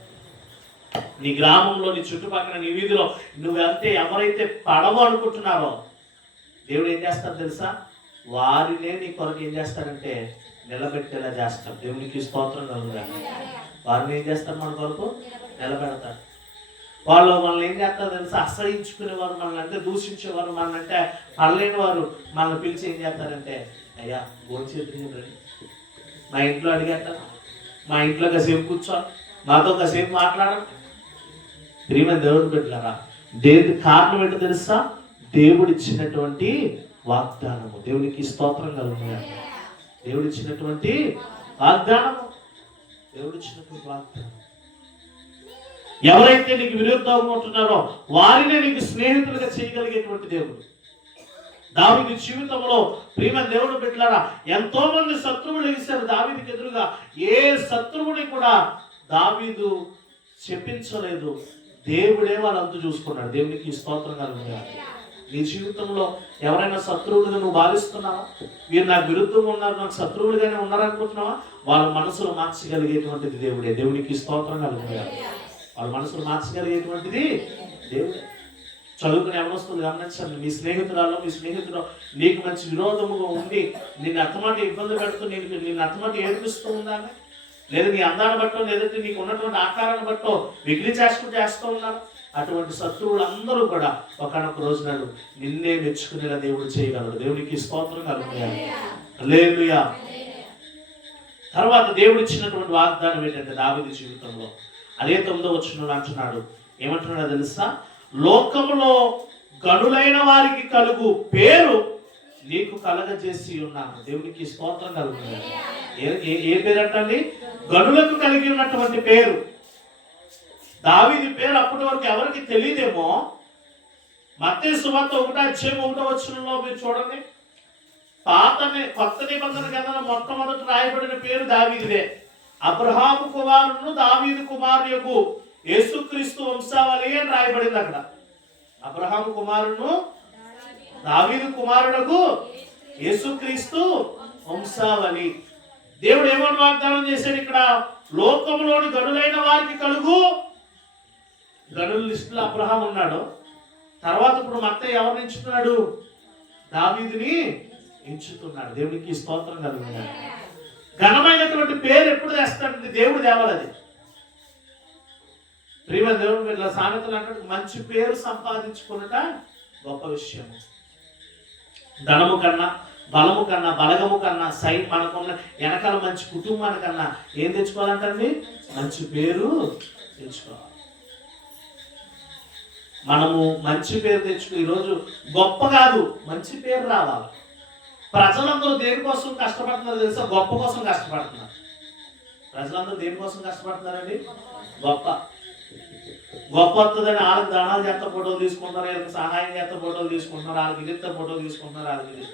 నీ గ్రామంలో, నీ చుట్టుపక్కల, నీ వీధిలో నువ్వు వెళ్తే ఎవరైతే పడవ అనుకుంటున్నారో దేవుడు ఏం చేస్తాడు తెలుసా? వారినే నీ కొరకు ఏం చేస్తాడంటే నిలబెట్టేలా చేస్తాడు. దేవునికి స్తోత్రం కలుగుతాడు. వారిని ఏం చేస్తారు? మన కొరకు నిలబెడతాడు. వాళ్ళు మనల్ని ఏం చేస్తారు తెలుసా? అసహించుకునేవారు, మనల్ని అంటే దూషించేవారు, మనల్ని అంటే పడలేని వారు మనల్ని పిలిచి ఏం చేస్తారంటే, అయ్యా భోంచేద్దురు, మా ఇంట్లో అడిగేట, మా ఇంట్లో కాసేపు కూర్చోాలి, మాతో కాసేపు మాట్లాడాలి. ప్రియమైన దేవుడు పెట్టారా? దేనికి కారణం ఏంటో తెలుసా? దేవుడు ఇచ్చినటువంటి వాగ్దానము. దేవునికి స్తోత్రం కలుగుతుంది. దేవుడు ఇచ్చినటువంటి వాగ్దానము, దేవుడు ఇచ్చినటువంటి వాగ్దానం. ఎవరైతే నీకు విరుద్ధంగా ఉంటున్నారో వారినే నీకు స్నేహితులుగా చేయగలిగేటువంటి దేవుడు. దావీదు జీవితంలో ప్రియమైన దేవుడు బిడ్డలారా, ఎంతో మంది శత్రువులు వేశారు దావీదుకి ఎదురుగా. ఏ శత్రువుని కూడా దావీదు చెప్పించలేదు. దేవుడే వాళ్ళంతా చూసుకున్నాడు. దేవునికి స్తోత్రం కలుగుతుంది. నీ జీవితంలో ఎవరైనా శత్రువులుగా నువ్వు భావిస్తున్నావా? వీరు నాకు విరుద్ధంగా ఉన్నారు, నాకు శత్రువులుగానే ఉన్నారనుకుంటున్నావా? వాళ్ళ మనసులు మార్చగలిగేటువంటిది దేవుడే. దేవునికి స్తోత్రం కలుగుతుంది. వాళ్ళ మనసులు మార్చగలిగేటువంటిది దేవుడే. చదువుకుని ఎవరొస్తుంది గమనించండి. మీ స్నేహితురాల్లో, మీ స్నేహితుడు నీకు మంచి విరోధముగా ఉండి నిన్ను అత్తమాట ఇబ్బంది పెడుతూ నిన్ను అత్తమాట ఏడిపిస్తూ ఉందా? లేదా నీ అందాన్ని బట్టో, లేదంటే నీకు ఉన్నటువంటి ఆకారాన్ని బట్టో మిగిలి చేస్తూ ఉన్నారు. అటువంటి శత్రువులందరూ కూడా ఒకనొక రోజు నన్ను నిన్నే మెచ్చుకునేలా దేవుడు చేయగలడు. దేవునికి స్తోత్రం కలుగుతాయి. హల్లెలూయా. తర్వాత దేవుడు ఇచ్చినటువంటి వాగ్దానం ఏంటంటే దావీదు జీవితంలో అదే 9వ వచనంలో అంటున్నాడు. ఏమంటున్నాడో తెలుసా? లోకములో గనులైన వారికి కలుగు పేరు నీకు కలగజేసి ఉన్నాను. దేవునికి స్తోత్రం కలుగుతుంది. ఏ పేరు అంటండి? గనులకు కలిగి ఉన్నటువంటి పేరు. దావీదు పేరు అప్పటి వరకు ఎవరికి తెలియదేమో. మత్తయి సువార్త 1:1 మీరు చూడండి. కొత్త నిబంధన గ్రంథంలో మొట్టమొదటి రాయబడిన పేరు దావీదుదే. అబ్రహాము కుమారుడు దావీదు కుమారుడు యేసుక్రీస్తు వంశావళి అని రాయబడింది అక్కడ. అబ్రహాము కుమారుడు దావీదు కుమారుడు యేసుక్రీస్తు వంశావళి. దేవుడు ఏమని వాగ్దానం చేశాడు ఇక్కడ? లోకంలోని గనులైన వారికి కలుగు. గనుల లిస్టులో అబ్రహాం ఉన్నాడు. తర్వాత ఇప్పుడు మత్తయి ఎవరిని ఎంచుతున్నాడు? దావీదుని ఎంచుతున్నాడు. దేవునికి స్తోత్రం కలుగుతున్నాడు. ఘనమైనటువంటి పేరు ఎప్పుడు తెస్తాడంటే దేవుడు దేవాలది. ప్రియమైన దేవుడు వీళ్ళ సామెతలు అంటే మంచి పేరు సంపాదించుకున్నట గొప్ప విషయం. ధనము కన్నా, బలము కన్నా, బలగము కన్నా, మనకున్న వెనకాల మంచి కుటుంబానికన్నా ఏం తెచ్చుకోవాలంటండి? మంచి పేరు తెచ్చుకోవాలి. మనము మంచి పేరు తెచ్చుకుని ఈరోజు గొప్ప కాదు, మంచి పేరు రావాలి. ప్రజలందరూ దేనికోసం కష్టపడుతున్నారు తెలుసా? గొప్ప కోసం కష్టపడుతున్నారు. ప్రజలందరూ దేనికోసం కష్టపడుతున్నారండి? గొప్ప వస్తుందని వాళ్ళకి దానాలు చేత ఫోటోలు తీసుకుంటున్నారు, వీళ్ళకి సహాయం చేత ఫోటోలు తీసుకుంటున్నారు, వాళ్ళకి ఇదిత ఫోటోలు తీసుకుంటున్నారు. వాళ్ళకి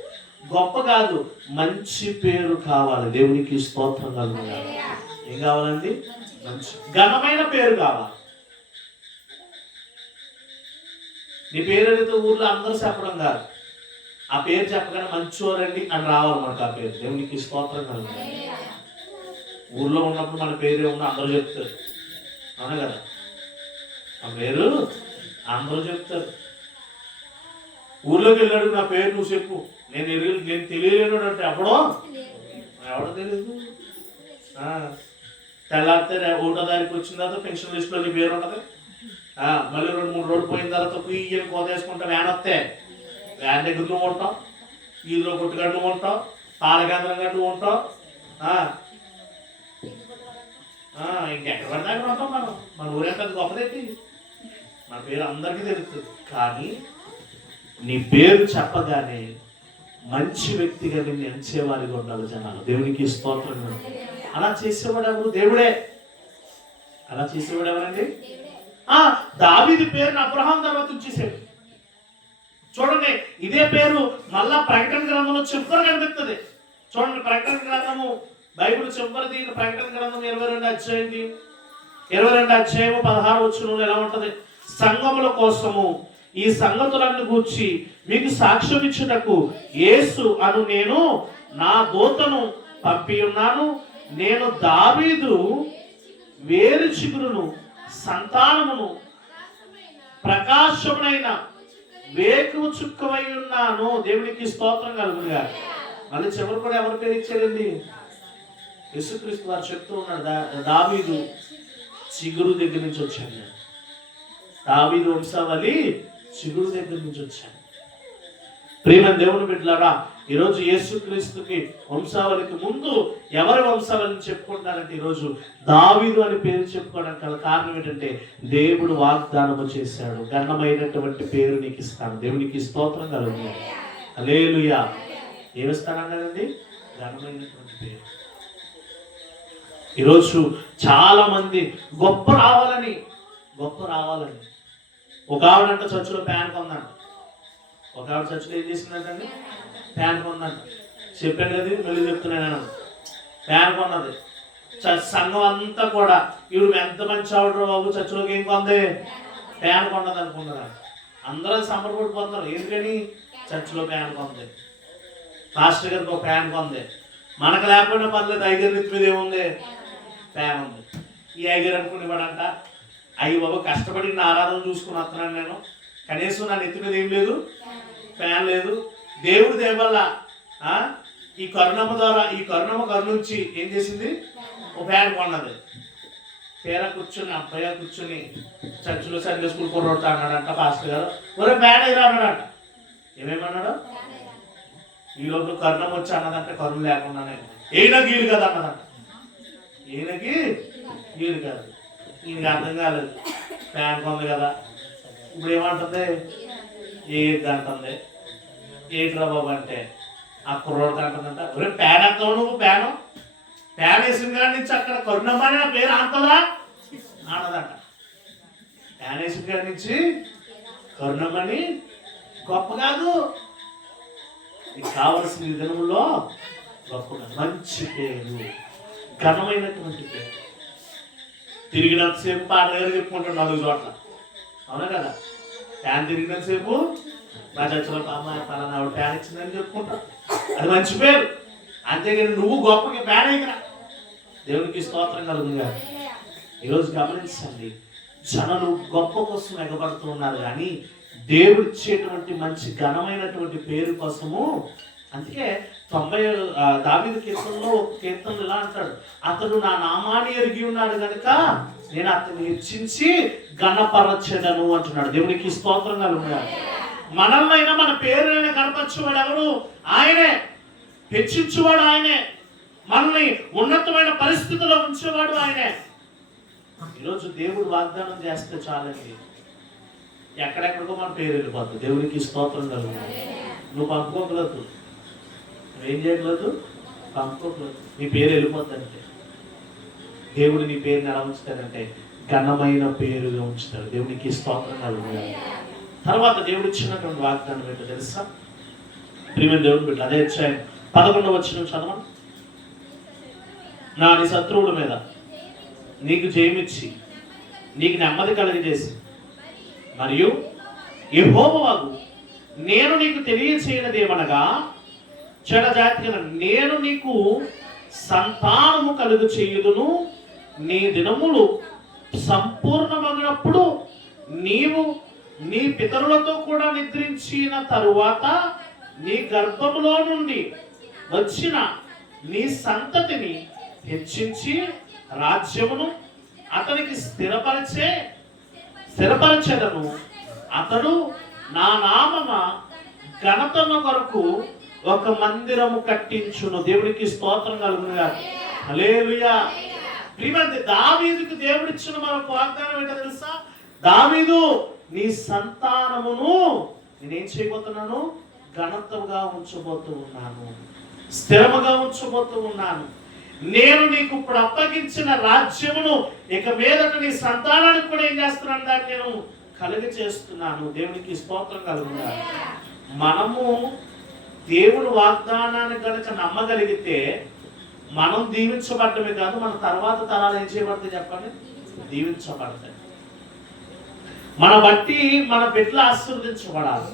గొప్ప కాదు, మంచి పేరు కావాలి. దేవునికి స్తోత్రం కలుగుతుంది. ఏం కావాలండి? మంచి ఘనమైన పేరు కావాలి. నీ పేరు ఏదైతే ఊర్లో అందరూ చెప్పడం కాదు, ఆ పేరు చెప్పగానే మంచోరండి అని రావాలి మనకు ఆ పేరు. దేవునికి స్తోత్రం కలుగుతుంది. ఊర్లో ఉన్నప్పుడు మన పేరు ఏమన్నా అందరూ చెప్తారు, అవునా కదా? ఆ పేరు అందరూ చెప్తారు. ఊర్లోకి వెళ్ళాడు, నా పేరు నువ్వు చెప్పు, నేను తెలియలేను అంటే ఎవడో తెలియదు. తెల్లారితే 1వ తారీఖు వచ్చిన తర్వాత పెన్షన్ లిస్టులో నీ పేరు ఉంటుంది. మళ్ళీ 2-3 రోజులు పోయిన తర్వాత కుయ్యని కోతేసుకుంటా వ్యాన్ వస్తే వ్యాన్ దగ్గర నువ్వు ఉంటావు, ఈదులో కొట్టుగడ్డు ఉంటావు, పాలకేంద్రం గడ్డు ఉంటావు, ఇంకెక్కడ పడితే అక్కడ ఉంటాం. మన ఊరే పెద్ద గొప్పదేంటి? మన పేరు అందరికీ తెలుస్తుంది. కానీ నీ పేరు చెప్పగానే మంచి వ్యక్తిగా నిన్ను ఎంచేవారిగా ఉండాలి జనాలు. దేవునికి స్తోత్రం. అలా చేసేవాడు ఎవరు? దేవుడే. అలా చేసేవాడు ఎవరండి? దావీదు పేరుని అబ్రహాం తర్వాత ఉంచేసాడు. చూడండి, ఇదే పేరు మళ్ళా ప్రకటన గ్రంథంలో చివరి కనిపిస్తుంది. చూడండి, ప్రకటన గ్రంథము బైబిల్ చివరిది ప్రకటన గ్రంథం 22వ అధ్యాయము 16వ వచనంలో ఎలా ఉంటది? సంఘముల కోసము ఈ సంగతులను గూర్చి మీకు సాక్ష్యం ఇచ్చుటకు యేసు అను నేను నా దూతను పంపి ఉన్నాను. నేను దావీదు వేరు చిగురును, సంతానమును, ప్రకాశమునైన వేకువ చుక్కవై ఉన్నాను. దేవునికి స్తోత్రం కలుగునుగా. మళ్ళీ చివరి కూడా ఎవరి పేరు ఇచ్చారండి? యేసుక్రీస్తు వారు చెప్తూ ఉన్నాడు, దావీదు చిగురు దగ్గర నుంచి వచ్చాను. దావీదు వంశావళి చిగురు దగ్గర నుంచి వచ్చాను. ప్రియమైన దేవుని బిడ్డలారా, ఈరోజు యేసుక్రీస్తుకి వంశావళికి ముందు ఎవరి వంశావళిని చెప్పుకుంటారంటే ఈరోజు దావీదు అని పేరు చెప్పుకోవడానికి గల కారణం ఏంటంటే దేవుడు వాగ్దానము చేశాడు, ఘనమైనటువంటి పేరు నీకు ఇస్తాను. దేవునికి స్తోత్రం కలుగుతుంది. హల్లెలూయా. ఏమిస్తానన్నారండి? ఘనమైనటువంటి పేరు. ఈరోజు చాలా మంది గొప్ప రావాలని ఒక ఆవిడంట చర్చిలో ప్యాన్ కొందంట. ఒక ఆవిడ చర్చిలో ఏం చేసిందంటండి? ప్యాన్ కొందంట. చెప్పాను కదా, మళ్ళీ చెప్తున్నాను. ప్యాన్ కొన్నది. సంఘం అంతా కూడా ఈవిడ ఎంత మంచి ఆవిడ బాబు, చర్చిలోకి ఏం కొంది? ప్యాన్ కొన్నది అనుకున్నారు. అందరూ సంబరపడిపోతున్నారు. ఎందుకని? చర్చిలో ప్యాన్ కొంది, పాస్టర్ గారికి ఒక ప్యాన్ కొంది. మనకు లేకపోయినా పర్లేదు, ఐగర్ నెత్తి మీద ఏముంది? ప్యాన్ ఉంది. ఈ ఐగర్ అనుకునేవాడంట, అయ్యి బాబు కష్టపడి నా ఆరాధన చూసుకుని వస్తున్నాను నేను, కనీసం నా నెత్తి మీద ఏం లేదు, ఫ్యాన్ లేదు. దేవుడి దేవల్ల ఈ కరుణమ్మ ద్వారా, ఈ కరుణమ్మ కరుణించి ఏం చేసింది? ఒక ఫ్యాన్ కొన్నది. పేర కూర్చుని అబ్బాయి కూర్చుని చర్చిలో సండే స్కూల్ కొరడుతా అన్నాడంట పాస్టర్ గారు. ఒరే ఫ్యాన్ అయినా అన్నాడంట. ఏమేమన్నాడు? ఈ లోపల కర్ణం వచ్చి అన్నదంట. కరుణ లేకుండానే ఈయన గీడు కదా అన్నదంట. ఈయనకి గీడు కాదు. ఈయనకి అర్థం కాలేదు. ఫ్యాన్ కొంది కదా. ఇప్పుడు ఏమంటుంది? ఏది అంటుంది. ఏంట్రా బాబు అంటే ఆ కుర్రోడు అంటుందంట. ఒరే ఫ్యాన్ అంటావు నువ్వు? ఫ్యాన్ వేసిన కాడి నుంచి అక్కడ కరుణమ్మని నా పేరు అంతదా అన్నదంట. ఫ్యాన్ వేసిన కాడి నుంచి కరుణమ్మని గొప్ప కాదు. నీకు కావలసిన దినములో గొప్పగా మంచి పేరు, ఘనమైనటువంటి పేరు. తిరిగినంతసేపు పాట గారు చెప్పుకుంటాడు 4 చోట్ల. అవునా కదా? ఫ్యాన్ తిరిగినంతసేపు నా చర్చలో అమ్మాయి పలానా ఆవిడ ఫ్యాన్ ఇచ్చిందని చెప్పుకుంటాడు. అది మంచి పేరు. అంతేగాని నువ్వు గొప్పగా ఫ్యాన్ అయినా దేవునికి స్తోత్రం కలుగుగా. ఈరోజు గమనించండి, జనులు గొప్ప కోసం ఎగబడుతున్నారు కానీ దేవుడు ఇచ్చేటువంటి మంచి ఘనమైనటువంటి పేరు కోసము. అందుకే 90 దావీదు కీర్తనలో ఒక కీర్తనలు ఇలా అంటాడు, అతడు నా నామాన్ని ఎరిగి ఉన్నాడు కనుక నేను అతన్ని హెచ్చించి ఘనపరచెదను అంటున్నాడు. దేవునికి స్తోత్రం కలుగుగా. మనల్నైనా మన పేరునైనా కనపరచేవాడు ఎవరు? ఆయనే. హెచ్చించేవాడు ఆయనే. మనల్ని ఉన్నతమైన పరిస్థితుల్లో ఉంచేవాడు ఆయనే. ఈరోజు దేవుడు వాగ్దానం చేస్తే చాలండి, ఎక్కడెక్కడికో మన పేరు వెళ్ళిపోతుంది. దేవునికి స్తోత్రం కలుగుతుంది. నువ్వు పంపుకోగలదు, నువ్వేం చేయగలదు? పంపుకోగలదు. నీ పేరు వెళ్ళిపోతుందంటే దేవుడు నీ పేరుని ఎలా ఉంచుతాడంటే ఘనమైన పేరుగా ఉంచుతాడు. దేవునికి స్తోత్రం కలుగుతుంది. తర్వాత దేవుడు ఇచ్చినటువంటి వాగ్దానం ఏంటో తెలుసా? ప్రియమైన దేవుడు బిడ్డ, అదే అధ్యాయం 11వ వచనం చదవండి. నీ శత్రువుల మీద నీకు జయమిచ్చి నీకు నెమ్మది కలిగజేసి మరియు యెహోవాకు నేను నీకు తెలియచేయనిదేమనగా చెడజాతి నేను నీకు సంతానము కలుగు చేయుదును. నీ దినములు సంపూర్ణమైనప్పుడు నీవు నీ పితరులతో కూడా నిద్రించిన తరువాత నీ గర్భములో నుండి వచ్చిన నీ సంతతిని హెచ్చించి రాజ్యమును అతనికి స్థిరపరచెదను. అతడు నా నామమ ఘనతను కొరకు ఒక మందిరము కట్టించును. దేవునికి స్తోత్రం కలుగునుగా. హల్లెలూయా. ప్రియమైన దావీదుకు దేవుడిచ్చిన మరొక వాగ్దానం ఏంటో తెలుసా? దావీదు, నీ సంతానమును నేనేం చేయబోతున్నాను? ఘనతగా ఉంచబోతూ ఉన్నాను, స్థిరముగా ఉంచబోతూ ఉన్నాను. నేను నీకు ఇప్పుడు అప్పగించిన రాజ్యమును ఇక మీదట నీ సంతానానికి కూడా ఏం చేస్తున్నాను? దాన్ని నేను కలుగ చేస్తున్నాను. దేవునికి స్తోత్రం కలుగుగా. మనము దేవుని వాగ్దానాన్ని కనుక నమ్మగలిగితే మనం దీవించబడటమే కాదు, మన తర్వాత తరాలు ఏం చేయబడతాయి చెప్పండి? దీవించబడతాయి. మన బట్టి మన బిడ్డలు ఆశీర్వదించబడాలి,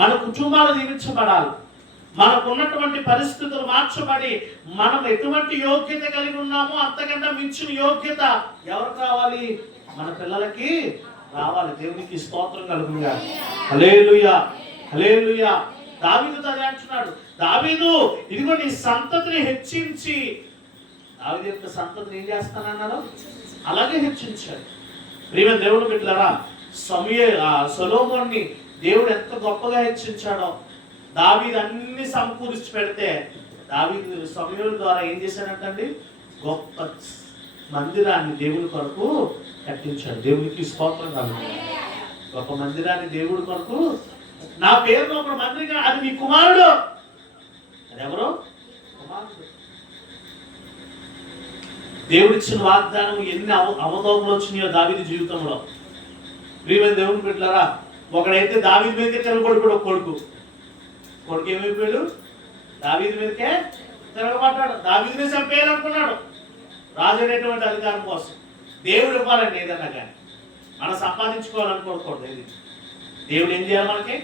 మన కుటుంబాలు దీవించబడాలి, మనకున్నటువంటి పరిస్థితులు మార్చబడి మనం ఎటువంటి యోగ్యత కలిగి ఉన్నామో అంతకంటే మించిన యోగ్యత ఎవరు కావాలి? మన పిల్లలకి రావాలి. దేవునికి స్తోత్రం కలుగుగా. హల్లెలూయా, హల్లెలూయా. దావీదు అదే అంటున్నాడు. దావీదు, ఇదిగో నీ సంతతిని హెచ్చించి. దావీదు యొక్క సంతతిని ఏం చేస్తానన్నారు? అలాగే హెచ్చించాడు. ప్రియమైన దేవుడు బిడ్డలారా, సొలొమోనుని దేవుడు ఎంత గొప్పగా హెచ్చించాడో. దావీదు అన్ని సమకూర్చి పెడితే దావీదు సమూయేలు ద్వారా ఏం చేశాడంటండి? గొప్ప మందిరాన్ని దేవుని కొరకు కట్టించాడు. దేవునికి స్తోత్రం కలుగుతుంది. గొప్ప మందిరాన్ని దేవుడి కొరకు, నా పేరులో ఒక మందిరం, అది మీ కుమారుడు. అది ఎవరు? కుమారుడు. దేవుడిచ్చిన వాగ్దానం ఎన్ని అవతోకలు వచ్చినాయో దావీదు జీవితంలో. ప్రియమైన దేవుని బిడ్డలారా, ఒకడైతే దావీదు మీదకే తిరగబడిపోయాడు. కొడుకు ఏమైపోయాడు? దావీదు మీదకే తిరగబడ్డాడు. దావీదునే చంపేయాలనుకున్నాడు రాజు అనేటువంటి అధికారం కోసం. దేవుడు ఇవ్వాలండి ఏదన్నా కానీ, మనం సంపాదించుకోవాలనుకోకూడదు. ఇది దేవుడు ఏం చేయాలి? మనకి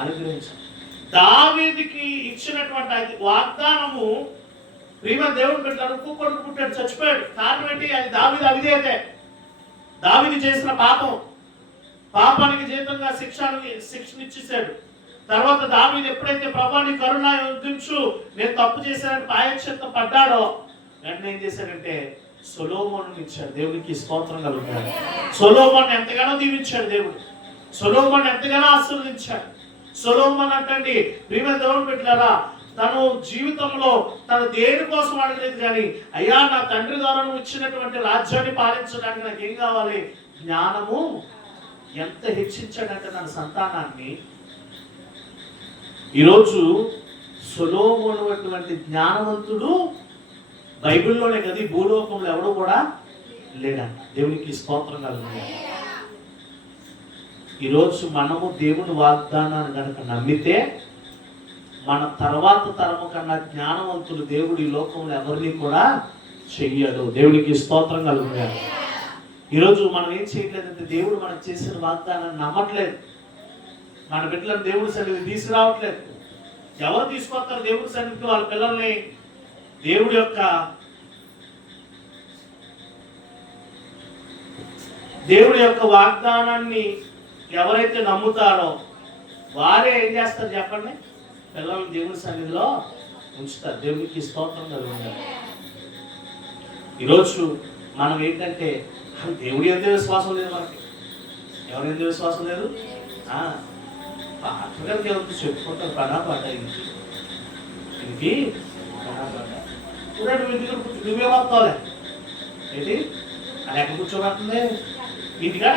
అనుగ్రహించాలి. దావీదుకి ఇచ్చినటువంటి వాగ్దానము, ప్రియమైన దేవుడు పెట్టాడు. కొడుకు పుట్టాడు, చచ్చిపోయాడు. కారణం ఏంటి? అది దావీదు అవిధేయతే. దావీదు చేసిన పాపానికి జీతంగా శిక్షణ ఇచ్చేసాడు. తర్వాత దావీదు ఎప్పుడైతే ప్రభువా నీ కరుణ యుద్ధించు, నేను తప్పు చేశానని ప్రాయశ్చిత్తం పడ్డాడో, వెంటనే ఏం చేశాడంటే సొలొమోనుని ఇచ్చాడు. దేవునికి స్తోత్రం కలుగుతాడు. సొలొమోను ఎంతగానో దీవించాడు దేవుడు. సొలొమోను ఎంతగానో ఆశీర్వదించాడు. సొలొమోను అంటండి ప్రియమైన దేవుని బిడ్డలారా, తను జీవితంలో తను దేని కోసం అడగలేదు కానీ, అయ్యా నా తండ్రి ద్వారా నువ్వు ఇచ్చినటువంటి రాజ్యాన్ని పాలించడానికి నాకు ఏం కావాలి? జ్ఞానము. ఎంత హెచ్చించాడంటే తన సంతానాన్ని. ఈరోజు సొలొమోను అటువంటి జ్ఞానవంతుడు బైబిల్లోనే కదా, భూలోకంలో ఎవడు కూడా లేడంట. దేవునికి స్తోత్రం కలుగుతుంది. ఈరోజు మనము దేవుని వాగ్దానాన్ని కనుక నమ్మితే మన తర్వాత తరము కన్నా జ్ఞానవంతులు దేవుడు ఈ లోకంలో ఎవరిని కూడా చెయ్యడు. దేవునికి స్తోత్రం కలుగుతుంది. ఈరోజు మనం ఏం చేయట్లేదంటే దేవుడు మనకు చేసిన వాగ్దానాన్ని నమ్మట్లేదు. మన బిడ్డలను దేవుడి సన్నిధికి తీసుకురావట్లేదు. ఎవరు తీసుకొస్తారు దేవుడి సన్నిధికి వాళ్ళ పిల్లల్ని? దేవుడి యొక్క వాగ్దానాన్ని ఎవరైతే నమ్ముతారో వారే ఏం చేస్తారు చెప్పండి? పిల్లల్ని దేవుడి సన్నిధిలో ఉంచుతారు. దేవునికి స్తోత్రం కలుగుతుంది. ఈరోజు మనం ఏంటంటే దేవుడి ఎంత విశ్వాసం లేదు మనకి. ఎవరి ఎంత విశ్వాసం లేదు? పాటగారికి ఎవరికి చెప్పుకుంటారు పడాపాట ఇంటికి నువ్వే వస్తావులే ఏంటి అది ఎక్కడ కూర్చోబడుతుంది ఇంటికా?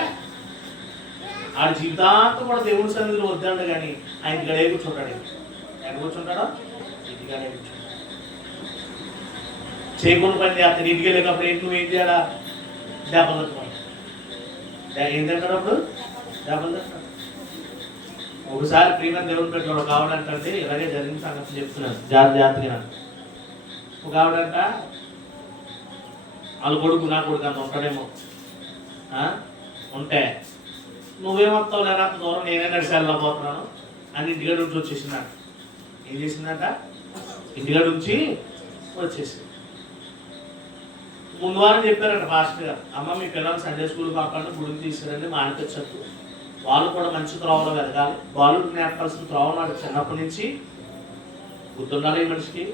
ఆ జీవితాంతం కూడా దేవుడి సన్నిధిలో వద్దాడు కానీ ఆయన గడే కూర్చుంటాడు. ఎక్కడ కూర్చుంటాడో? ఇంటికాడే కూర్చుంటాడు. చేయకుండా పని చేస్తాడు. ఇంటికి వెళ్ళేటప్పుడు ఏంటి నువ్వు ఏం చేయాలా? దెబ్బలు తట్టుకోవాలి. ఏం తింటాడు అప్పుడు? దెబ్బలు తట్టుకోవాలి. ఒకసారి ప్రియమైన దేవుని పెట్టాడు ఒక ఆవిడంటే ఇలాగే జరిగిన సంగతి చెప్తున్నాను జాగ్రత్తగా. ఒక ఆవిడంట వాళ్ళ కొడుకు నా కొడుకు అంత ఉంటాడేమో ఉంటే నువ్వేమొస్తావు లేదా అంత దూరం నేనే నడిచి వెళ్ళబోతున్నాను అని ఇంటికాడ నుంచి వచ్చేసిందంట. ఏం చేసిందంట? ఇంటికాడ నుంచి వచ్చేసింది. ముందు వారం చెప్పారంట మాస్టర్ గారు, అమ్మ మీ పిల్లలు సండే స్కూల్ కాకుండా గుడికి తీసుకురండి మానిపించద్దు, వాళ్ళు కూడా మంచి త్రోవలో ఎదగాలి, వాళ్ళు నేర్పాల్సిన త్రోవ నాడు చిన్నప్పటి నుంచి గుర్తుండాలి. ఈ మనిషికి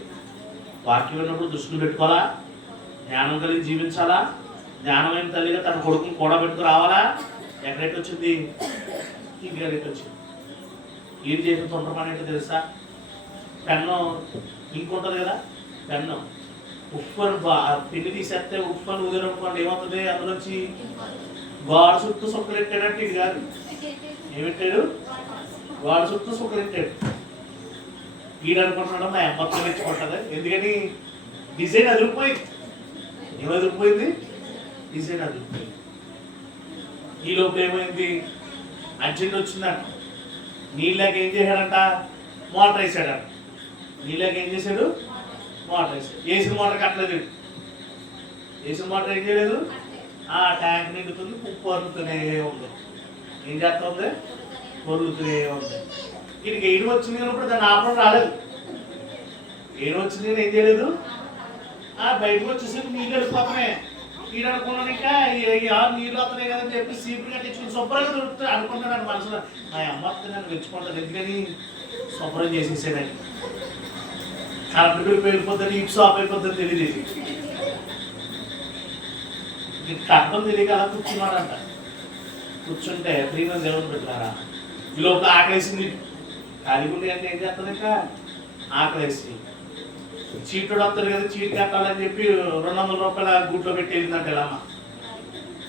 వాక్యం విన్నప్పుడు దృష్టిని పెట్టుకోవాలా, జ్ఞానం కలిగి జీవించాలా, జ్ఞానమైన తల్లిగా తన కొడుకుని కూడా పెట్టుకు రావాలా. ఎక్కడెట్ వచ్చింది? ఇంటికాడెట్ వచ్చింది. ఏం చేసిన తొందరపని ఏంటో తెలుసా? పెన్ను ఇంకుంటుంది కదా, పెన్ను ఉప్పని పిన్ని తీసేస్తే ఉప్పని ఉదరనుకోండి ఏమవుతుంది? అందులోంచి గోడ చుట్టూ సుక్కలు పెట్టాడంటే ఇది కాదు. ఏమిట్టాడు? గోడ చుట్టూ సుక్కలు పెట్టాడు. వీడు అనుకుంటున్నాడు మా అమ్మతో మెచ్చుకుంటుంది. ఎందుకని? డిజైన్ అదిరిపోయింది. ఏమి అదిరిపోయింది? డిజైన్ అదిరిపోయింది. ఈ లోపల ఏమైంది? అర్జెంట్ వచ్చిందంట. నీళ్ళకి ఏం చేశాడంట? మోటార్ వేసాడంట. నీళ్ళకి ఏం చేశాడు? మోటార్ వేసాడు. వేసిన మోటార్ కట్టలేదు. వేసిన మోటార్ ఏం చేయలేదు? ఆ ట్యాంక్ నిండుతుంది, ఉప్పు వరులుతూనే ఉంది. ఏం చేస్తా ఉంది? వరులుతూనే ఉంది. వీడికి ఏడు వచ్చింది అన్నప్పుడు దాన్ని ఆపడం రాలేదు. ఏడు వచ్చింది కానీ ఏం చేయలేదు? బయటకు వచ్చేసరికి నీళ్ళు వెళ్ళిపోతున్నాయి. వీడు అనుకున్నాను ఇంకా నీళ్ళు వస్తున్నాయి కదని చెప్పి సీపులు కట్టించుకుని శుభ్రంగా దొరుకుతుంది అనుకుంటున్నాను మనసులో. మా అమ్మ నన్ను మెచ్చుకుంటాను ఎందుకని శుభ్రం చేసేసాడని. కరెంట్ బిల్ వెళ్ళిపోతుంది, ఇప్స్ ఆఫ్ అయిపోతుంది తెలియదు. కట్టడం తెలియక అలా కూర్చున్నాడంట. కూర్చుంటే ప్రియమైన దేవుని పెట్టారా ఈ లోపల ఆకలేసింది. ఖాళీగుండి అంటే ఏం చేస్తుంది? ఇంకా ఆకలేసి చీటుడు వస్తుంది కదా, చీటు కట్టాలని చెప్పి 200 రూపాయల గుడ్లో పెట్టి వెళ్ళిందంట అమ్మ.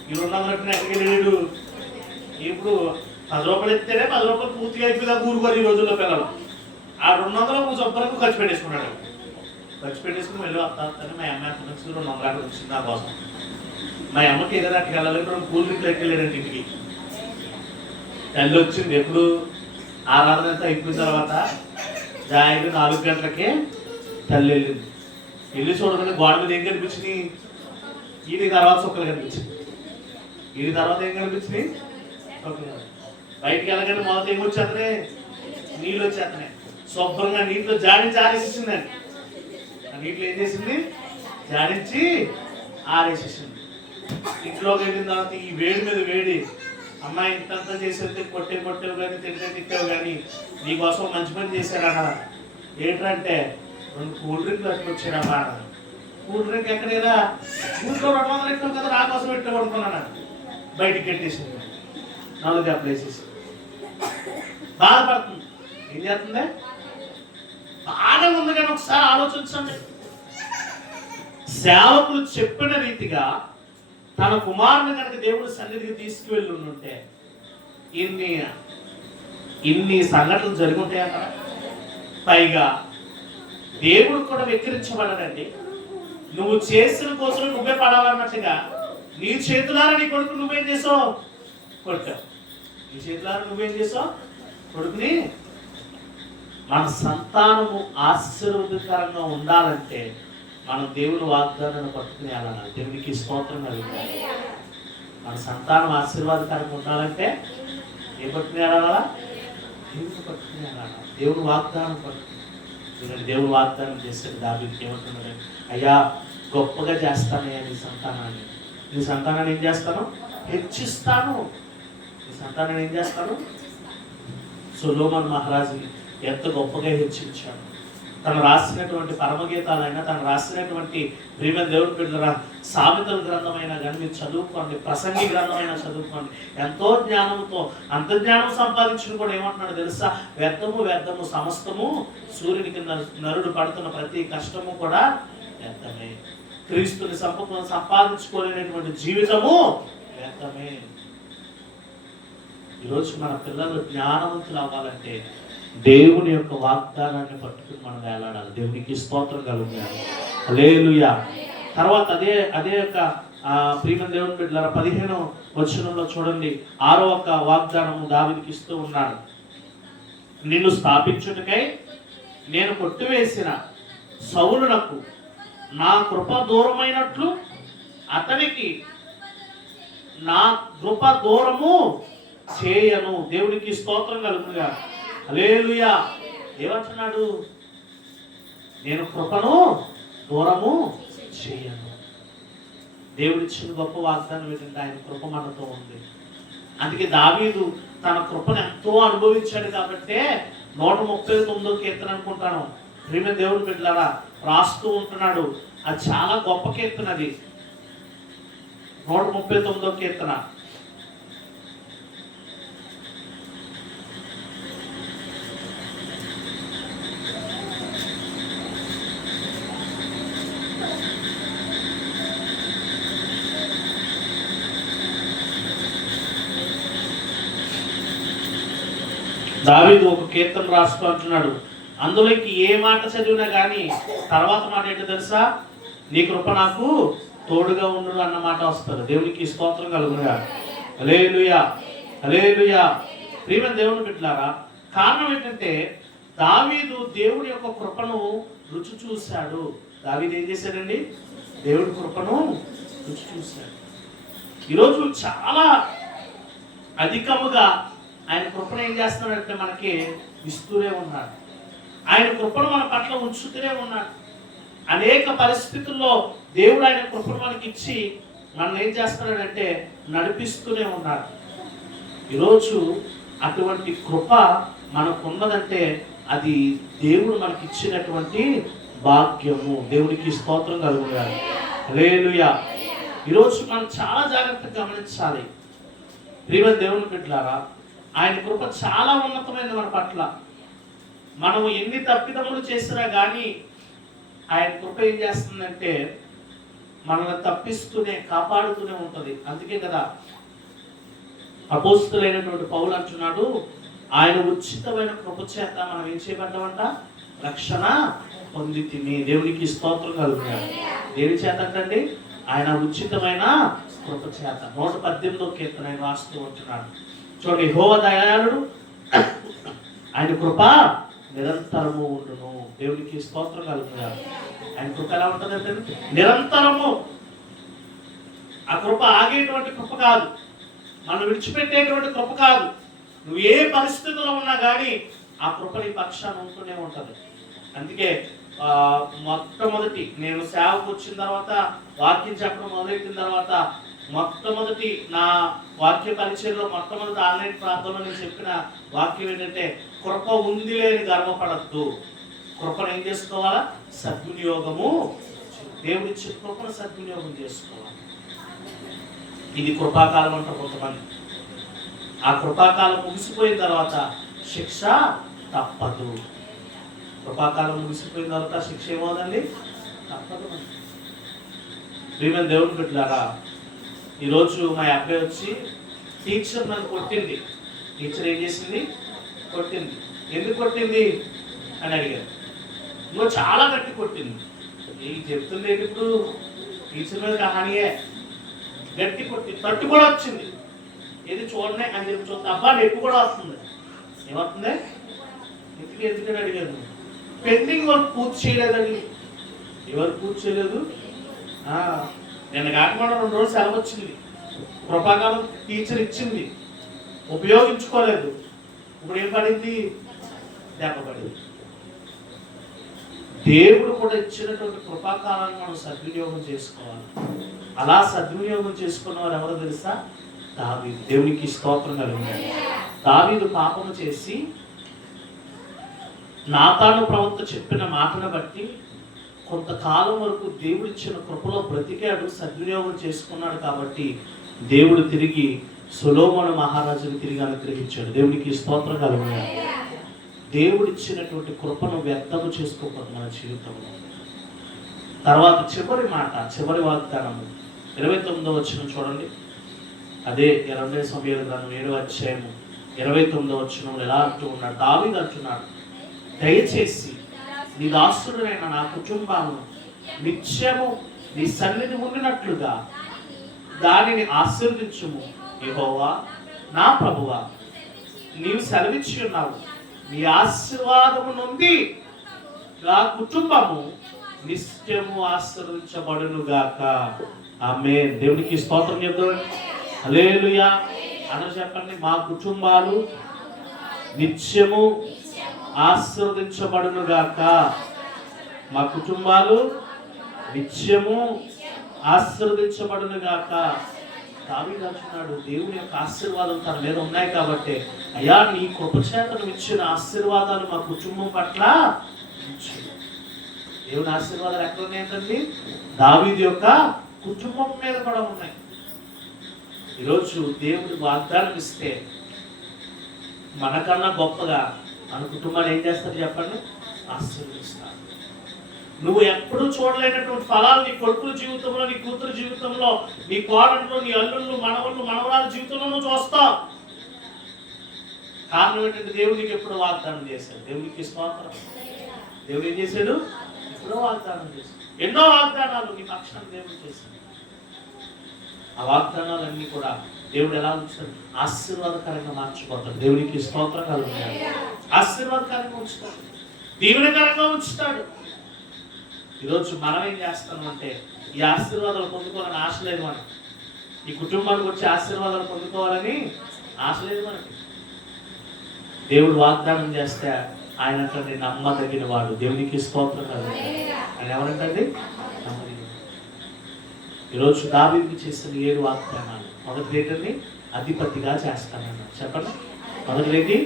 ఈ 200 పెట్టిన ఎక్కడికి వెళ్ళాడు? ఇప్పుడు 10 రూపాయలు ఇస్తేనే 10 రూపాయలు పూర్తిగా అయిపోయిందా ఊరుకోరు ఈ రోజుల్లో పిల్లలు. ఆ 200 శుభ్రంగా ఖర్చు పెట్టేసుకున్నాడు. ఖర్చు పెట్టేసుకుని వెళ్ళి వస్తాను. మా అమ్మ ఎంత నుంచి 200 వచ్చింది నా కోసం. మా అమ్మకి ఏదైనా అక్కడికి వెళ్ళాలి, 2 కూల్ డ్రింక్లు ఎక్కెళ్ళాడంటే ఇంటికి. తల్లి వచ్చింది. ఎప్పుడు? ఆరాధన అంతా అయిపోయిన తర్వాత జాయిగా 4 గంటలకే తల్లి వెళ్ళింది. వెళ్ళి చూడగానే గోడ మీద ఏం కనిపించింది? ఈడి తర్వాత సుక్కలు కనిపించింది. ఈడి తర్వాత ఏం కనిపించింది? బయటికి వెళ్ళగానే మొదటి ఏం వచ్చేతనే? నీళ్ళు వచ్చేతనే. శుభ్రంగా నీటిలో జాడించిందండి. ఆ నీటిలో ఏం చేసింది? జాడించి ఆరేసేసింది. ఇంట్లోకి వెళ్ళిన తర్వాత ఈ వేడి మీద వేడి, అమ్మాయి ఇంతంతా చేసేది కొట్టేవు కానీ తిట్టావు కానీ నీకోసం మంచి పని చేశారన్న. ఏంటంటే 2 కూల్ డ్రింక్లు అట్టుకొచ్చాడమ్మా. కూల్ డ్రింక్ ఎక్కడైనా ఊళ్ళో 200 పెట్టాం కదా, నా కోసం పెట్టాం అనుకున్నాను. బయటికి కట్టేసింది, 4 దెబ్బలు వేసేసి బాధపడుతుంది. ఏం చేస్తుంది? బాగానే ఉంది కానీ ఒకసారి ఆలోచించండి. సేవకులు చెప్పిన రీతిగా తన కుమారుని కనుక దేవుడి సన్నిధికి తీసుకువెళ్ళి ఉంటే ఇన్ని సంఘటనలు జరుగుతాయి అక్కడ. పైగా దేవుడు కూడా వెక్కిరించబడడండి. నువ్వు చేసిన కోసం నువ్వే పడాలన్నట్టుగా నీ చేతులారా నీ కొడుకు నువ్వేం చేసావు? కొట్టావు. నీ చేతులారా నువ్వేం చేసావు? కొడుకుని. మన సంతానము ఆశీర్వదకరంగా ఉండాలంటే మనం దేవుని వాగ్దానాన్ని పట్టుకుని వెళ్ళాలి. దేవునికి స్తోత్రం కలుగుతాయి. మన సంతానం ఆశీర్వాదకరంగా ఉండాలంటే ఏం పట్టుకుని వెళ్ళాలా? దేవుని పట్టుకుని వెళ్ళాలి. దేవుని వాగ్దానం పట్టుకుని. దేవుని వాగ్దానం చేస్తే దావీదుకి ఏమంటున్నాడు? అయ్యా, గొప్పగా చేస్తానయ్యా నీ సంతానాన్ని. నీ సంతానాన్ని ఏం చేస్తాను? హెచ్చిస్తాను. నీ సంతానాన్ని ఏం చేస్తాను? సొలొమోను మహారాజుని ఎంత గొప్పగా హెచ్చించాడు. తను రాసినటువంటి పరమగీతాలైనా, తను రాసినటువంటి ప్రియమైన దేవుడి బిడ్డల సామెతల గ్రంథమైనా కానీ మీరు చదువుకోండి, ప్రసంగి గ్రంథమైనా చదువుకోండి. ఎంతో జ్ఞానంతో అంతర్జ్ఞానం సంపాదించిన కూడా ఏమంటున్నాడు తెలుసా? వ్యర్థము సమస్తము సూర్యుని కింద నరుడు పడుతున్న ప్రతి కష్టము కూడా వ్యర్థమే. క్రీస్తుని సంపాదించుకోలేనటువంటి జీవితము వ్యర్థమే. ఈరోజు మన పిల్లలు జ్ఞానవంతులు అవ్వాలంటే దేవుని యొక్క వాగ్దానాన్ని పట్టుకుని మనం వేలాడాలి. దేవునికి స్తోత్రం కలుగుతారు. హల్లెలూయా. తర్వాత అదే యొక్క ప్రియమైన దేవుని బిడ్డలారా 15వ వచనంలో చూడండి, 6వ వాగ్దానము దావీదుకి ఇస్తూ ఉన్నాడు. నిన్ను స్థాపించుటకై నేను కొట్టివేసిన సౌలునకు నా కృప దూరమైనట్లు అతనికి నా కృప దూరము చేయను. దేవునికి స్తోత్రం కలుగుగా. హల్లెలూయా. ఏమంటున్నాడు? నేను కృపను దూరము చేయను. దేవుడిచ్చిన గొప్ప వాగ్దానం ఏంటంటే ఆయన కృప మనతో ఉంది. అందుకే దావీదు తన కృపను ఎంతో అనుభవించాడు కాబట్టే 139వ కీర్తన అనుకుంటాను, ప్రియమైన దేవుని బిడ్డలారా, రాస్తూ ఉంటున్నాడు. అది చాలా గొప్ప కీర్తన. అది 139వ కీర్తన. దావీదు ఒక కీర్తన రాస్తూ అంటున్నాడు. అందులోకి ఏ మాట చదివినా కానీ తర్వాత మాట ఏంటో తెలుసా? నీ కృప నాకు తోడుగా ఉండు అన్న మాట వస్తుంది. దేవునికి స్తోత్రం కలుగుగా. హల్లెలూయా, హల్లెలూయా. ప్రియమైన దేవుని బిడ్డలారా, కారణం ఏంటంటే దావీదు దేవుడి యొక్క కృపను రుచి చూశాడు. దావీదు ఏం చేశాడండి? దేవుడి కృపను రుచి చూశాడు. ఈరోజు చాలా అధికముగా ఆయన కృపను ఏం చేస్తున్నాడంటే మనకి ఇస్తూనే ఉన్నాడు. ఆయన కృపను మన పట్ల ఉంచుతూనే ఉన్నాడు. అనేక పరిస్థితుల్లో దేవుడు ఆయన కృపను మనకి ఇచ్చి మనం ఏం చేస్తున్నాడంటే నడిపిస్తూనే ఉన్నాడు. ఈరోజు అటువంటి కృప మనకున్నదంటే అది దేవుడు మనకి ఇచ్చినటువంటి భాగ్యము. దేవుడికి స్తోత్రం కలుగుతారు. హల్లెలూయా. ఈరోజు మనం చాలా జాగ్రత్తగా గమనించాలి. ప్రియమైన దేవుని బిడ్డలారా, ఆయన కృప చాలా ఉన్నతమైనది మన పట్ల. మనం ఎన్ని తప్పిదములు చేసినా కానీ ఆయన కృప ఏం చేస్తుందంటే మనల్ని తప్పిస్తూనే కాపాడుతూనే ఉంటుంది. అందుకే కదా అపోస్తులైనటువంటి పౌలు అంటున్నాడు, ఆయన ఉచితమైన కృప చేత మనం ఏం చేయబడ్డామంట? రక్షణ పొందితిమి. దేవునికి స్తోత్రం కలుగుతారు. దేని చేత అంటండి? ఆయన ఉచితమైన కృప చేత. 118వ కీర్తన ఆయన రాస్తూ ఉంటున్నాడు. చూడండి, యెహోవా దయాళుడు, ఆయన కృప నిరంతరము ఉండును. దేవునికి స్తోత్రం కలుగుతారు. ఆయన కృప ఎలా ఉంటుందంటే నిరంతరము. ఆ కృప ఆగేటువంటి కృప కాదు, మనం విడిచిపెట్టేటువంటి కృప కాదు. నువ్వు ఏ పరిస్థితుల్లో ఉన్నా కానీ ఆ కృప నీ పక్షాన్ని ఉంటూనే ఉంటుంది. అందుకే మొట్టమొదటి నేను సేవకు వచ్చిన తర్వాత, వాక్యం చెప్పడం మొదలెట్టిన తర్వాత, మొట్టమొదటి నా వాక్య పరిచయంలో మొట్టమొదటి ఆన్లైన్ ప్రార్థనలో నేను చెప్పిన వాక్యం ఏంటంటే, కృప ఉంది లేని గర్వపడద్దు, కృపను ఏం చేసుకోవాలా? సద్వినియోగము. దేవుడిచ్చే కృపను సద్వినియోగం చేసుకోవాలి. ఇది కృపాకాలం అంటారు కొంతమంది. ఆ కృపాకాలం ముగిసిపోయిన తర్వాత శిక్ష తప్పదు. కృపాకాలం ముగిసిపోయిన తర్వాత శిక్ష ఏమవుదండి? తప్పదు. ప్రియమైన దేవుని బిడ్డలారా, ఈరోజు మా అబ్బాయి వచ్చి టీచర్ నన్ను కొట్టింది. టీచర్ ఏం చేసింది? కొట్టింది. ఎందుకు కొట్టింది అని అడిగారు. ఇంకో చాలా గట్టి కొట్టింది. నీకు చెప్తుంది ఏంటి ఇప్పుడు? టీచర్ మీద కహానియే. గట్టి కొట్టి తట్టు కూడా వచ్చింది. ఏది చూడనే అని చెప్పి చూస్తే అబ్బా నొప్పి కూడా వస్తుంది. ఏమవుతుంది? ఎందుకని అడిగాను. పెండింగ్ వర్క్ పూర్తి చేయలేదండి. ఎవరు పూర్తి చేయలేదు? నిన్న కాకుండా 2 రోజులు సెలవు వచ్చింది. కృపాకాలం టీచర్ ఇచ్చింది, ఉపయోగించుకోలేదు. ఇప్పుడు ఏం పడింది? దెబ్బ పడింది. దేవుడు కూడా ఇచ్చినటువంటి కృపాకాలాన్ని మనం సద్వినియోగం చేసుకోవాలి. అలా సద్వినియోగం చేసుకున్న వారు ఎవరో తెలుసా? దావీదు. దేవునికి స్తోత్రం కలిగింది. దావీదు పాపము చేసి నాతాను ప్రవక్త చెప్పిన మాటను బట్టి కొంతకాలం వరకు దేవుడిచ్చిన కృపలో బ్రతికాడు, సద్వినియోగం చేసుకున్నాడు. కాబట్టి దేవుడు తిరిగి సొలొమోను మహారాజుని తిరిగి అనుగ్రహించాడు. దేవునికి స్తోత్రం కలిగింది. దేవుడిచ్చినటువంటి కృపను వ్యర్థము చేసుకోకూడదు మన జీవితంలో. తర్వాత చివరి మాట, చివరి వాగ్దానము 29వ వచనం చూడండి. అదే 20 సమయాల గ్రంథం 7వ అధ్యాయము 29వ వచనంలో ఎలా అంటూ ఉన్నాడు? దావీదు అంటున్నాడు, దయచేసి నీ దాసుడైన నా కుటుంబాలను నిత్యము నీ సన్నిధి ఉండినట్లుగా దానిని ఆశీర్వదించుము. యెహోవా నా ప్రభువా, నీవు సెలవిచ్చి ఉన్నావు, నీ ఆశీర్వాదము నుండి నా కుటుంబము నిత్యము ఆశీర్వదించబడును గాక. ఆమేన్. దేవునికి స్తోత్రం చెప్తాం. హల్లెలూయా. అందరూ చెప్పండి, మా కుటుంబాలు నిత్యము ఆశీర్వదించబడును గాక. మా కుటుంబాలు నిత్యము ఆశీర్వదించబడును గాక. దావీదు అంటున్నాడు, దేవుని యొక్క ఆశీర్వాదం తన మీద ఉన్నాయి కాబట్టి, అయ్యా నీ కృపచేతను ఇచ్చిన ఆశీర్వాదాలు మా కుటుంబం పట్ల ఉంచు. దేవుని ఆశీర్వాదాలు ఎక్కడ ఉన్నాయంటండి? దావీదు యొక్క కుటుంబం మీద కూడా ఉన్నాయి. ఈరోజు దేవుడు వాగ్దానం ఇస్తే మనకన్నా గొప్పగా మన కుటుంబాన్ని ఏం చేస్తారు చెప్పండి? ఆశీర్వదిస్తారు. నువ్వు ఎప్పుడు చూడలేనటువంటి ఫలాలు నీ కొడుకుల జీవితంలో, నీ కూతురు జీవితంలో, నీ కోడళ్ళు, నీ అల్లుళ్ళు, మనవళ్ళు, మనవరాల జీవితంలో నువ్వు చూస్తావు. కారణం ఏంటంటే దేవుడికి ఎప్పుడు వాగ్దానం చేశాడు. దేవునికి స్తోత్రం. దేవుడు ఏం చేశాడు? ఎప్పుడో వాగ్దానం చేశాడు. ఎన్నో వాగ్దానాలు నీ పక్షాన్ని దేవుడు చేశాడు. ఆ వాగ్దానాలన్నీ కూడా దేవుడు ఎలా ఉంచుతాడు? ఆశీర్వాదకరంగా మార్చిపోతాడు. దేవునికి స్తోత్రం కలుగుతాడు. ఆశీర్వాదకరంగా ఉంచుతాడు, దీవెనకరంగా ఉంచుతాడు. ఈరోజు మనం ఏం చేస్తామంటే ఈ ఆశీర్వాదాలు పొందుకోవాలని ఆశ లేదు మనకి. ఈ కుటుంబానికి వచ్చే ఆశీర్వాదాలు పొందుకోవాలని ఆశ లేదు మనకి. దేవుడు వాగ్దానం చేస్తే ఆయన అంటే నమ్మదగిన వాడు. దేవునికి స్తోత్రం కలుగుతాడు. ఆయన ఎవరంటండి? ఈరోజు దావీదుకి చేసిన 7 వాగ్దానాలు. మొదటి ఏంటండి? అధిపతిగా చేస్తానన్నాడు. చెప్పండి. మొదటిది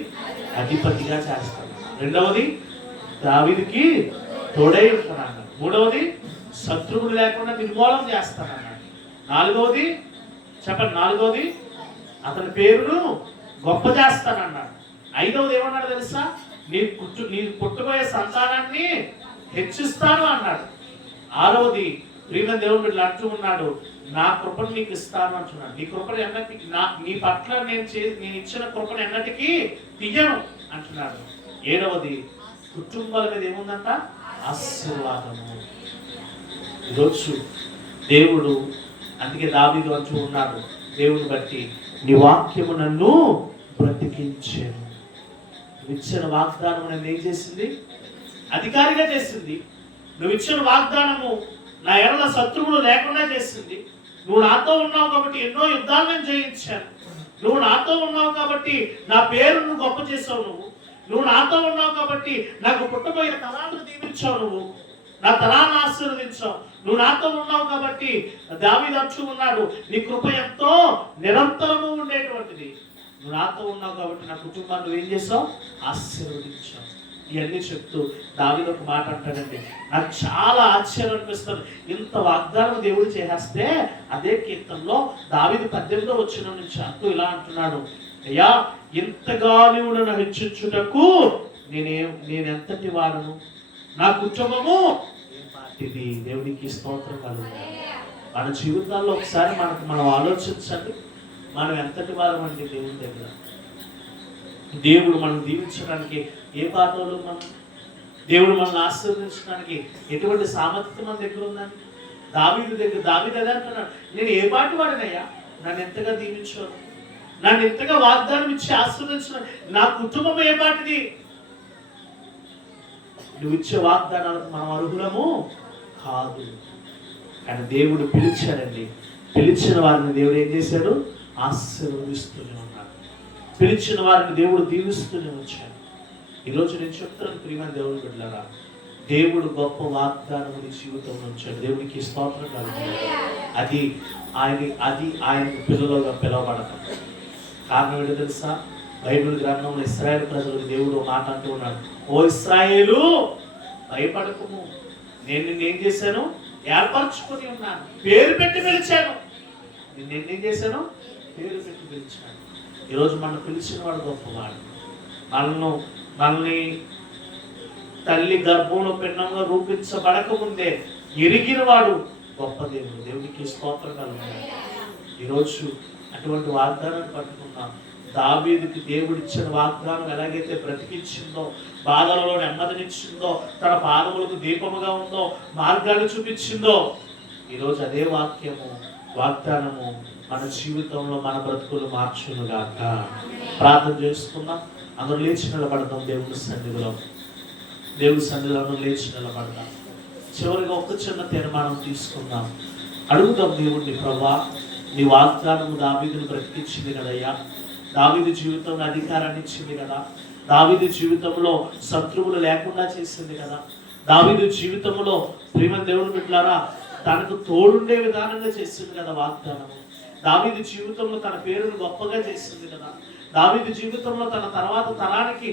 అధిపతిగా చేస్తాను. రెండవది దావీదుకి తోడై ఉంటానన్నాడు. మూడవది శత్రువులు లేకుండా నిర్మూలన చేస్తానన్నాడు. నాలుగవది చెప్పండి, నాలుగవది అతని పేరును గొప్ప చేస్తానన్నాడు. ఐదవది ఏమన్నాడు తెలుసా? నీ పుట్టుబోయే సంతానాన్ని హెచ్చిస్తాను అన్నాడు. ఆరవది ప్రియమైన దేవుని బిడ్డలు అంటూ ఉన్నాడు, నా కృపను నీకు ఇస్తాను అంటున్నాడు. నీ కృపను ఎన్నటికి నీ పట్ల నేను ఇచ్చిన కృపను ఎన్నటికీ తీయను అంటున్నాడు. ఏడవది కుటుంబాల మీద ఏముందంట? ఆశీర్వాదము. ఈరోజు దేవుడు అందుకే దావీదు అంటూ ఉన్నాడు, దేవుని బట్టి నీ వాక్యము నన్ను బ్రతికించాను. నువ్వు ఇచ్చిన వాగ్దానం నన్ను ఏం చేసింది? అధికారిగా చేసింది. నువ్వు ఇచ్చిన వాగ్దానము నా ఎడల శత్రువులు లేకుండా చేసింది. నువ్వు నాతో ఉన్నావు కాబట్టి ఎన్నో యుద్ధాలు నేను జయించాను. నువ్వు నాతో ఉన్నావు కాబట్టి నా పేరును గొప్ప చేసావు. నువ్వు నాతో ఉన్నావు కాబట్టి నాకు పుట్టబోయే తలాలను దీవించావు. నువ్వు నా తలాన్ని ఆశీర్వదించావు. నువ్వు నాతో ఉన్నావు కాబట్టి దావీదు అంటూ ఉన్నాడు, నీ కృప ఎంతో నిరంతరము ఉండేటువంటిది. నువ్వు నాతో ఉన్నావు కాబట్టి నా కుటుంబాన్ని నువ్వేం చేసావు? ఆశీర్వదించావు. ఇవన్నీ చెప్తూ దావీదు ఒక మాట అంటాడండి, నాకు చాలా ఆశ్చర్యం అనిపిస్తుంది. ఇంత వాగ్దానం దేవుడు చేస్తే అదే కీర్తనలో దావీదు 18వ వచనం నుంచి అంటూ ఇలా అంటున్నాడు, అయ్యా ఇంతగా నీవు నన్ను హెచ్చించుటకు నేనెంతటి వాడను, నా కుటుంబము ఇది. దేవునికి స్తోత్రం కలుగుతుంది. మన జీవితాల్లో ఒకసారి మనం ఆలోచించండి, మనం ఎంతటి వారం అండి దేవుని దగ్గర. దేవుడు మనం దీవించడానికి ఏ పాత్రలో దేవుడు మనల్ని ఆశీర్వదించడానికి ఎటువంటి సామర్థ్యం మన దగ్గర ఉందని దావీదు అదే అంటున్నాడు, నేను ఏ పాటి వాడినయ్యా, నన్ను ఎంతగా దీవించాను, నన్ను ఎంతగా వాగ్దానం ఇచ్చి ఆశీర్వదించిన, నా కుటుంబం ఏ పాటిది. నువ్వు ఇచ్చే వాగ్దానాలకు మనం అర్హులము కాదు, కానీ దేవుడు పిలిచాడండి. పిలిచిన వారిని దేవుడు ఏం చేశాడు, ఆశీర్వదిస్తూనే ఉన్నాడు. పిలిచిన వారిని దేవుడు దీవిస్తూనే వచ్చాడు. ఈరోజు నేను చెప్తున్నాను ప్రియమైన దేవుని బిడ్డలారా, దేవుడు గొప్ప వాగ్దానం నీ జీవితంలో ఉంచాడు. దేవునికి స్తోత్రం కలుగుతుంది. అది ఆయనకు పిల్లలుగా పిలవబడతాం. కారణం ఏంటో తెలుసా, బైబిల్ గ్రంథంలో ఇశ్రాయేలు ప్రజలకు దేవుడు మాట అంటూ ఉన్నాడు, ఓ ఇశ్రాయేలు భయపడకము, నేను నిన్నేం చేశాను, ఏర్పరచుకొని ఉన్నాను, పేరు పెట్టి పిలిచాను. నిన్నేం చేశాను, పేరు పెట్టి పిలిచాను. ఈరోజు మనం పిలిచిన వాడు గొప్పవాడు. మనల్ని తల్లి గర్భంలో పిండంగా రూపించబడక ముందే ఎరిగిన వాడు గొప్ప దేవుడు. దేవునికి స్తోత్రం కలుగుతుంది. ఈరోజు అటువంటి వాగ్దానాన్ని పట్టుకున్నాం. దావీదుకి దేవుడు ఇచ్చిన వాగ్దానం ఎలాగైతే బ్రతికించిందో, బాధలలో నెమ్మదినిచ్చిందో, తన పాదములకు దీపముగా ఉందో, మార్గాన్ని చూపించిందో, ఈరోజు అదే వాగ్దానము మన జీవితంలో మన బ్రతుకులు మార్చునుగాక. ప్రార్థన చేసుకుందాం. అందరూ లేచి నిలబడదాం. దేవుని సన్నిధిలో అందరూ లేచి నిలబడదాం. చివరిగా ఒక చిన్న తీర్మానం తీసుకుందాం. అడుగుదాం దేవుడిని, ప్రభా నీ వాగ్దానము దావీదును బ్రతికించింది కదయ్యా, దావీదు జీవితంలో అధికారాన్ని ఇచ్చింది కదా, దావీదు జీవితంలో శత్రువులు లేకుండా చేసింది కదా, దావీదు జీవితంలో ప్రేమ దేవుని బిడ్డలారా తనకు తోడుండే విధానంగా చేసింది కదా వాగ్దానము. దావీదు జీవితంలో తన పేరును గొప్పగా చేసింది కదా, దావీదు జీవితంలో తన తర్వాత తరానికి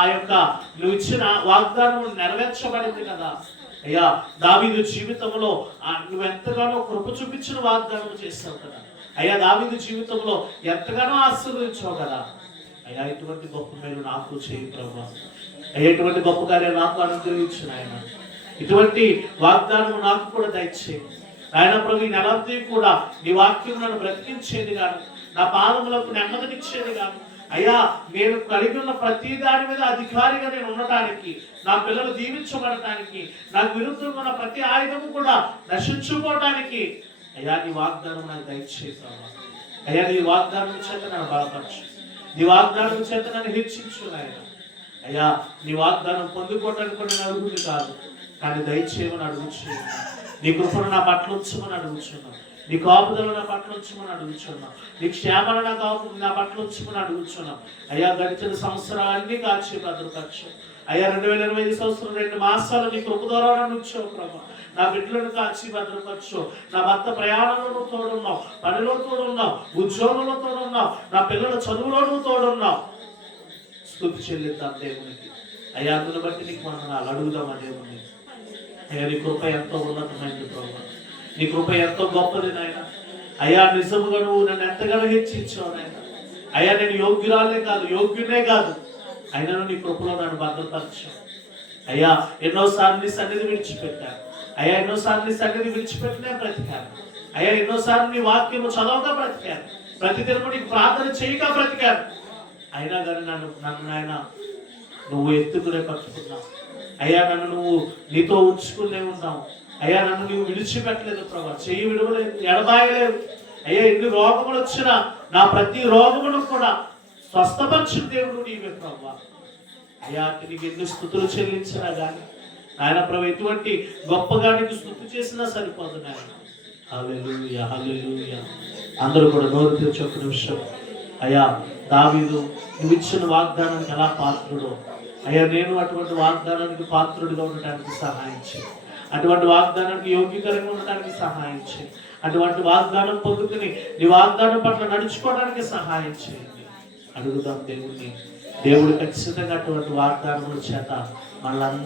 ఆ యొక్క నువ్వు ఇచ్చిన వాగ్దానం నెరవేర్చబడింది కదా. అయ్యా దావీదు జీవితంలో నువ్వు ఎంతగానో కృప చూపించిన వాగ్దానం చేస్తావు కదా. అయ్యా దావీదు జీవితంలో ఎంతగానో ఆశీర్వదించావు కదా. అయ్యా ఇటువంటి గొప్ప మేలు నాకు చేయి ప్రభా. అయ్యా ఇటువంటి గొప్ప కార్యం నాకు అనుగ్రహించిన ఆయన, ఇటువంటి వాగ్దానం నాకు కూడా దయచేయి ఆయన ప్రభు. ఈ నెలంతా కూడా నీ వాక్యం నన్ను బ్రతికించేది గాను, నా పాదములకు నెమ్మదినిచ్చేది గాను. అయ్యా నేను కలిగి ఉన్న ప్రతి దాని మీద అధికారిగా నేను ఉండటానికి, నా పిల్లలు దీవించబడటానికి, నాకు విరుద్ధంగా ఉన్న ప్రతి ఆయుధము కూడా నశించుకోవడానికి అయ్యా నీ వాగ్దానం నాకు దయచేస్తావా. అయ్యా నీ వాగ్దానం చేత నన్ను బలపరచు, నీ వాగ్దానం చేత నన్ను హెచ్చించు ఆయన. అయ్యా నీ వాగ్దానం పొందుకోవటానికి కూడా నేను అడుగుని కాదు, కానీ దయచేయమని అడుగుచున్నాను. నీ కృపను నా పట్ల ఉంచమని అడుగుచున్నాను, నీ కాపుదలు నా పట్ల ఉంచమని అడుగుచున్నాం, నీ క్షేమను నా పట్ల ఉంచమని అడుగుచున్నాం. అయ్యా గడిచిన సంవత్సరాలన్నీ కాచి భద్రపరచు. అయ్యా 2025 సంవత్సరం 2 మాసాలు నీ కృప ద్వారా నన్ను ఉంచావు ప్రభా. నా బిడ్డలను కాచి భద్రపరచు. నా భర్త ప్రయాణంలో తోడున్నావు, పనిలో తోడున్నావు, ఉద్యోగంలో తోడున్నావు, నా పిల్లల చదువులోనూ తోడున్నావు. స్తుతి చెల్లిద్దాం దేవునికి. అయ్యా అందును బట్టి నీకు మనం అడుగుదామా దేవుని. అయ్యా నీ కృప ఎంతో ఉన్నతమైనది ప్రభా, నీ కృప ఎంతో గొప్పది నాయన. అయ్యా నిజముగా నువ్వు నన్ను ఎంతగానో హెచ్చించావు నాయన. అయ్యా నేను యోగ్యురాలే కాదు, యోగ్యునే కాదు, అయినా నీ కృపలో నన్ను భద్రపరచావు. అయ్యా ఎన్నోసార్లు నీ సన్నిధి విడిచిపెట్టాను. అయ్యా ఎన్నోసార్లు నీ సన్నిధి విడిచిపెట్టినే బ్రతికాను. అయ్యా ఎన్నోసార్లు నీ వాక్యము చదవగా బ్రతికాను, ప్రతి దినము నీకు ప్రార్థన చేయగా బ్రతికాను. అయినా కానీ నన్ను నాయన నువ్వు ఎత్తుకునే పట్టుకున్నావు. అయ్యా నన్ను నువ్వు నీతో ఉంచుకునే ఉన్నావు. అయ్యా నన్ను నువ్వు విడిచిపెట్టలేదు ప్రభా, చెయ్యి విడవలేదు, ఎడబాయలేదు. అయ్యా ఎన్ని రోగములు వచ్చినా నా ప్రతి రోగమును కూడా స్వస్థపరిచిన దేవుడు నీవే ప్రభా. అయ్యా నీకు ఎన్ని స్తుతులు చెల్లించినా కానీ ఆయన ప్రభు ఎటువంటి గొప్పగా నీకు స్తుతి చేసినా సరిపోదు నాయన. హల్లెలూయా హల్లెలూయా. అందరూ కూడా నోరు తెరిచి ఒక్క నిమిషం. అయ్యా దావీదు నువ్వు ఇచ్చిన వాగ్దానానికి ఎలా పాత్రుడో, అయ్యా నేను అటువంటి వాగ్దానానికి పాత్రుడిగా ఉండటానికి సహాయం చేయి. అటువంటి వాగ్దానానికి యోగ్యకరంగా ఉండటానికి సహాయం చేయి. అటువంటి వాగ్దానం పొందుకుని నీ వాగ్దానం పట్ల నడుచుకోవడానికి సహాయం చేయండి. అడుగుదాం దేవుణ్ణి. దేవుడు ఖచ్చితంగా అటువంటి వాగ్దానముల చేత మనల్ని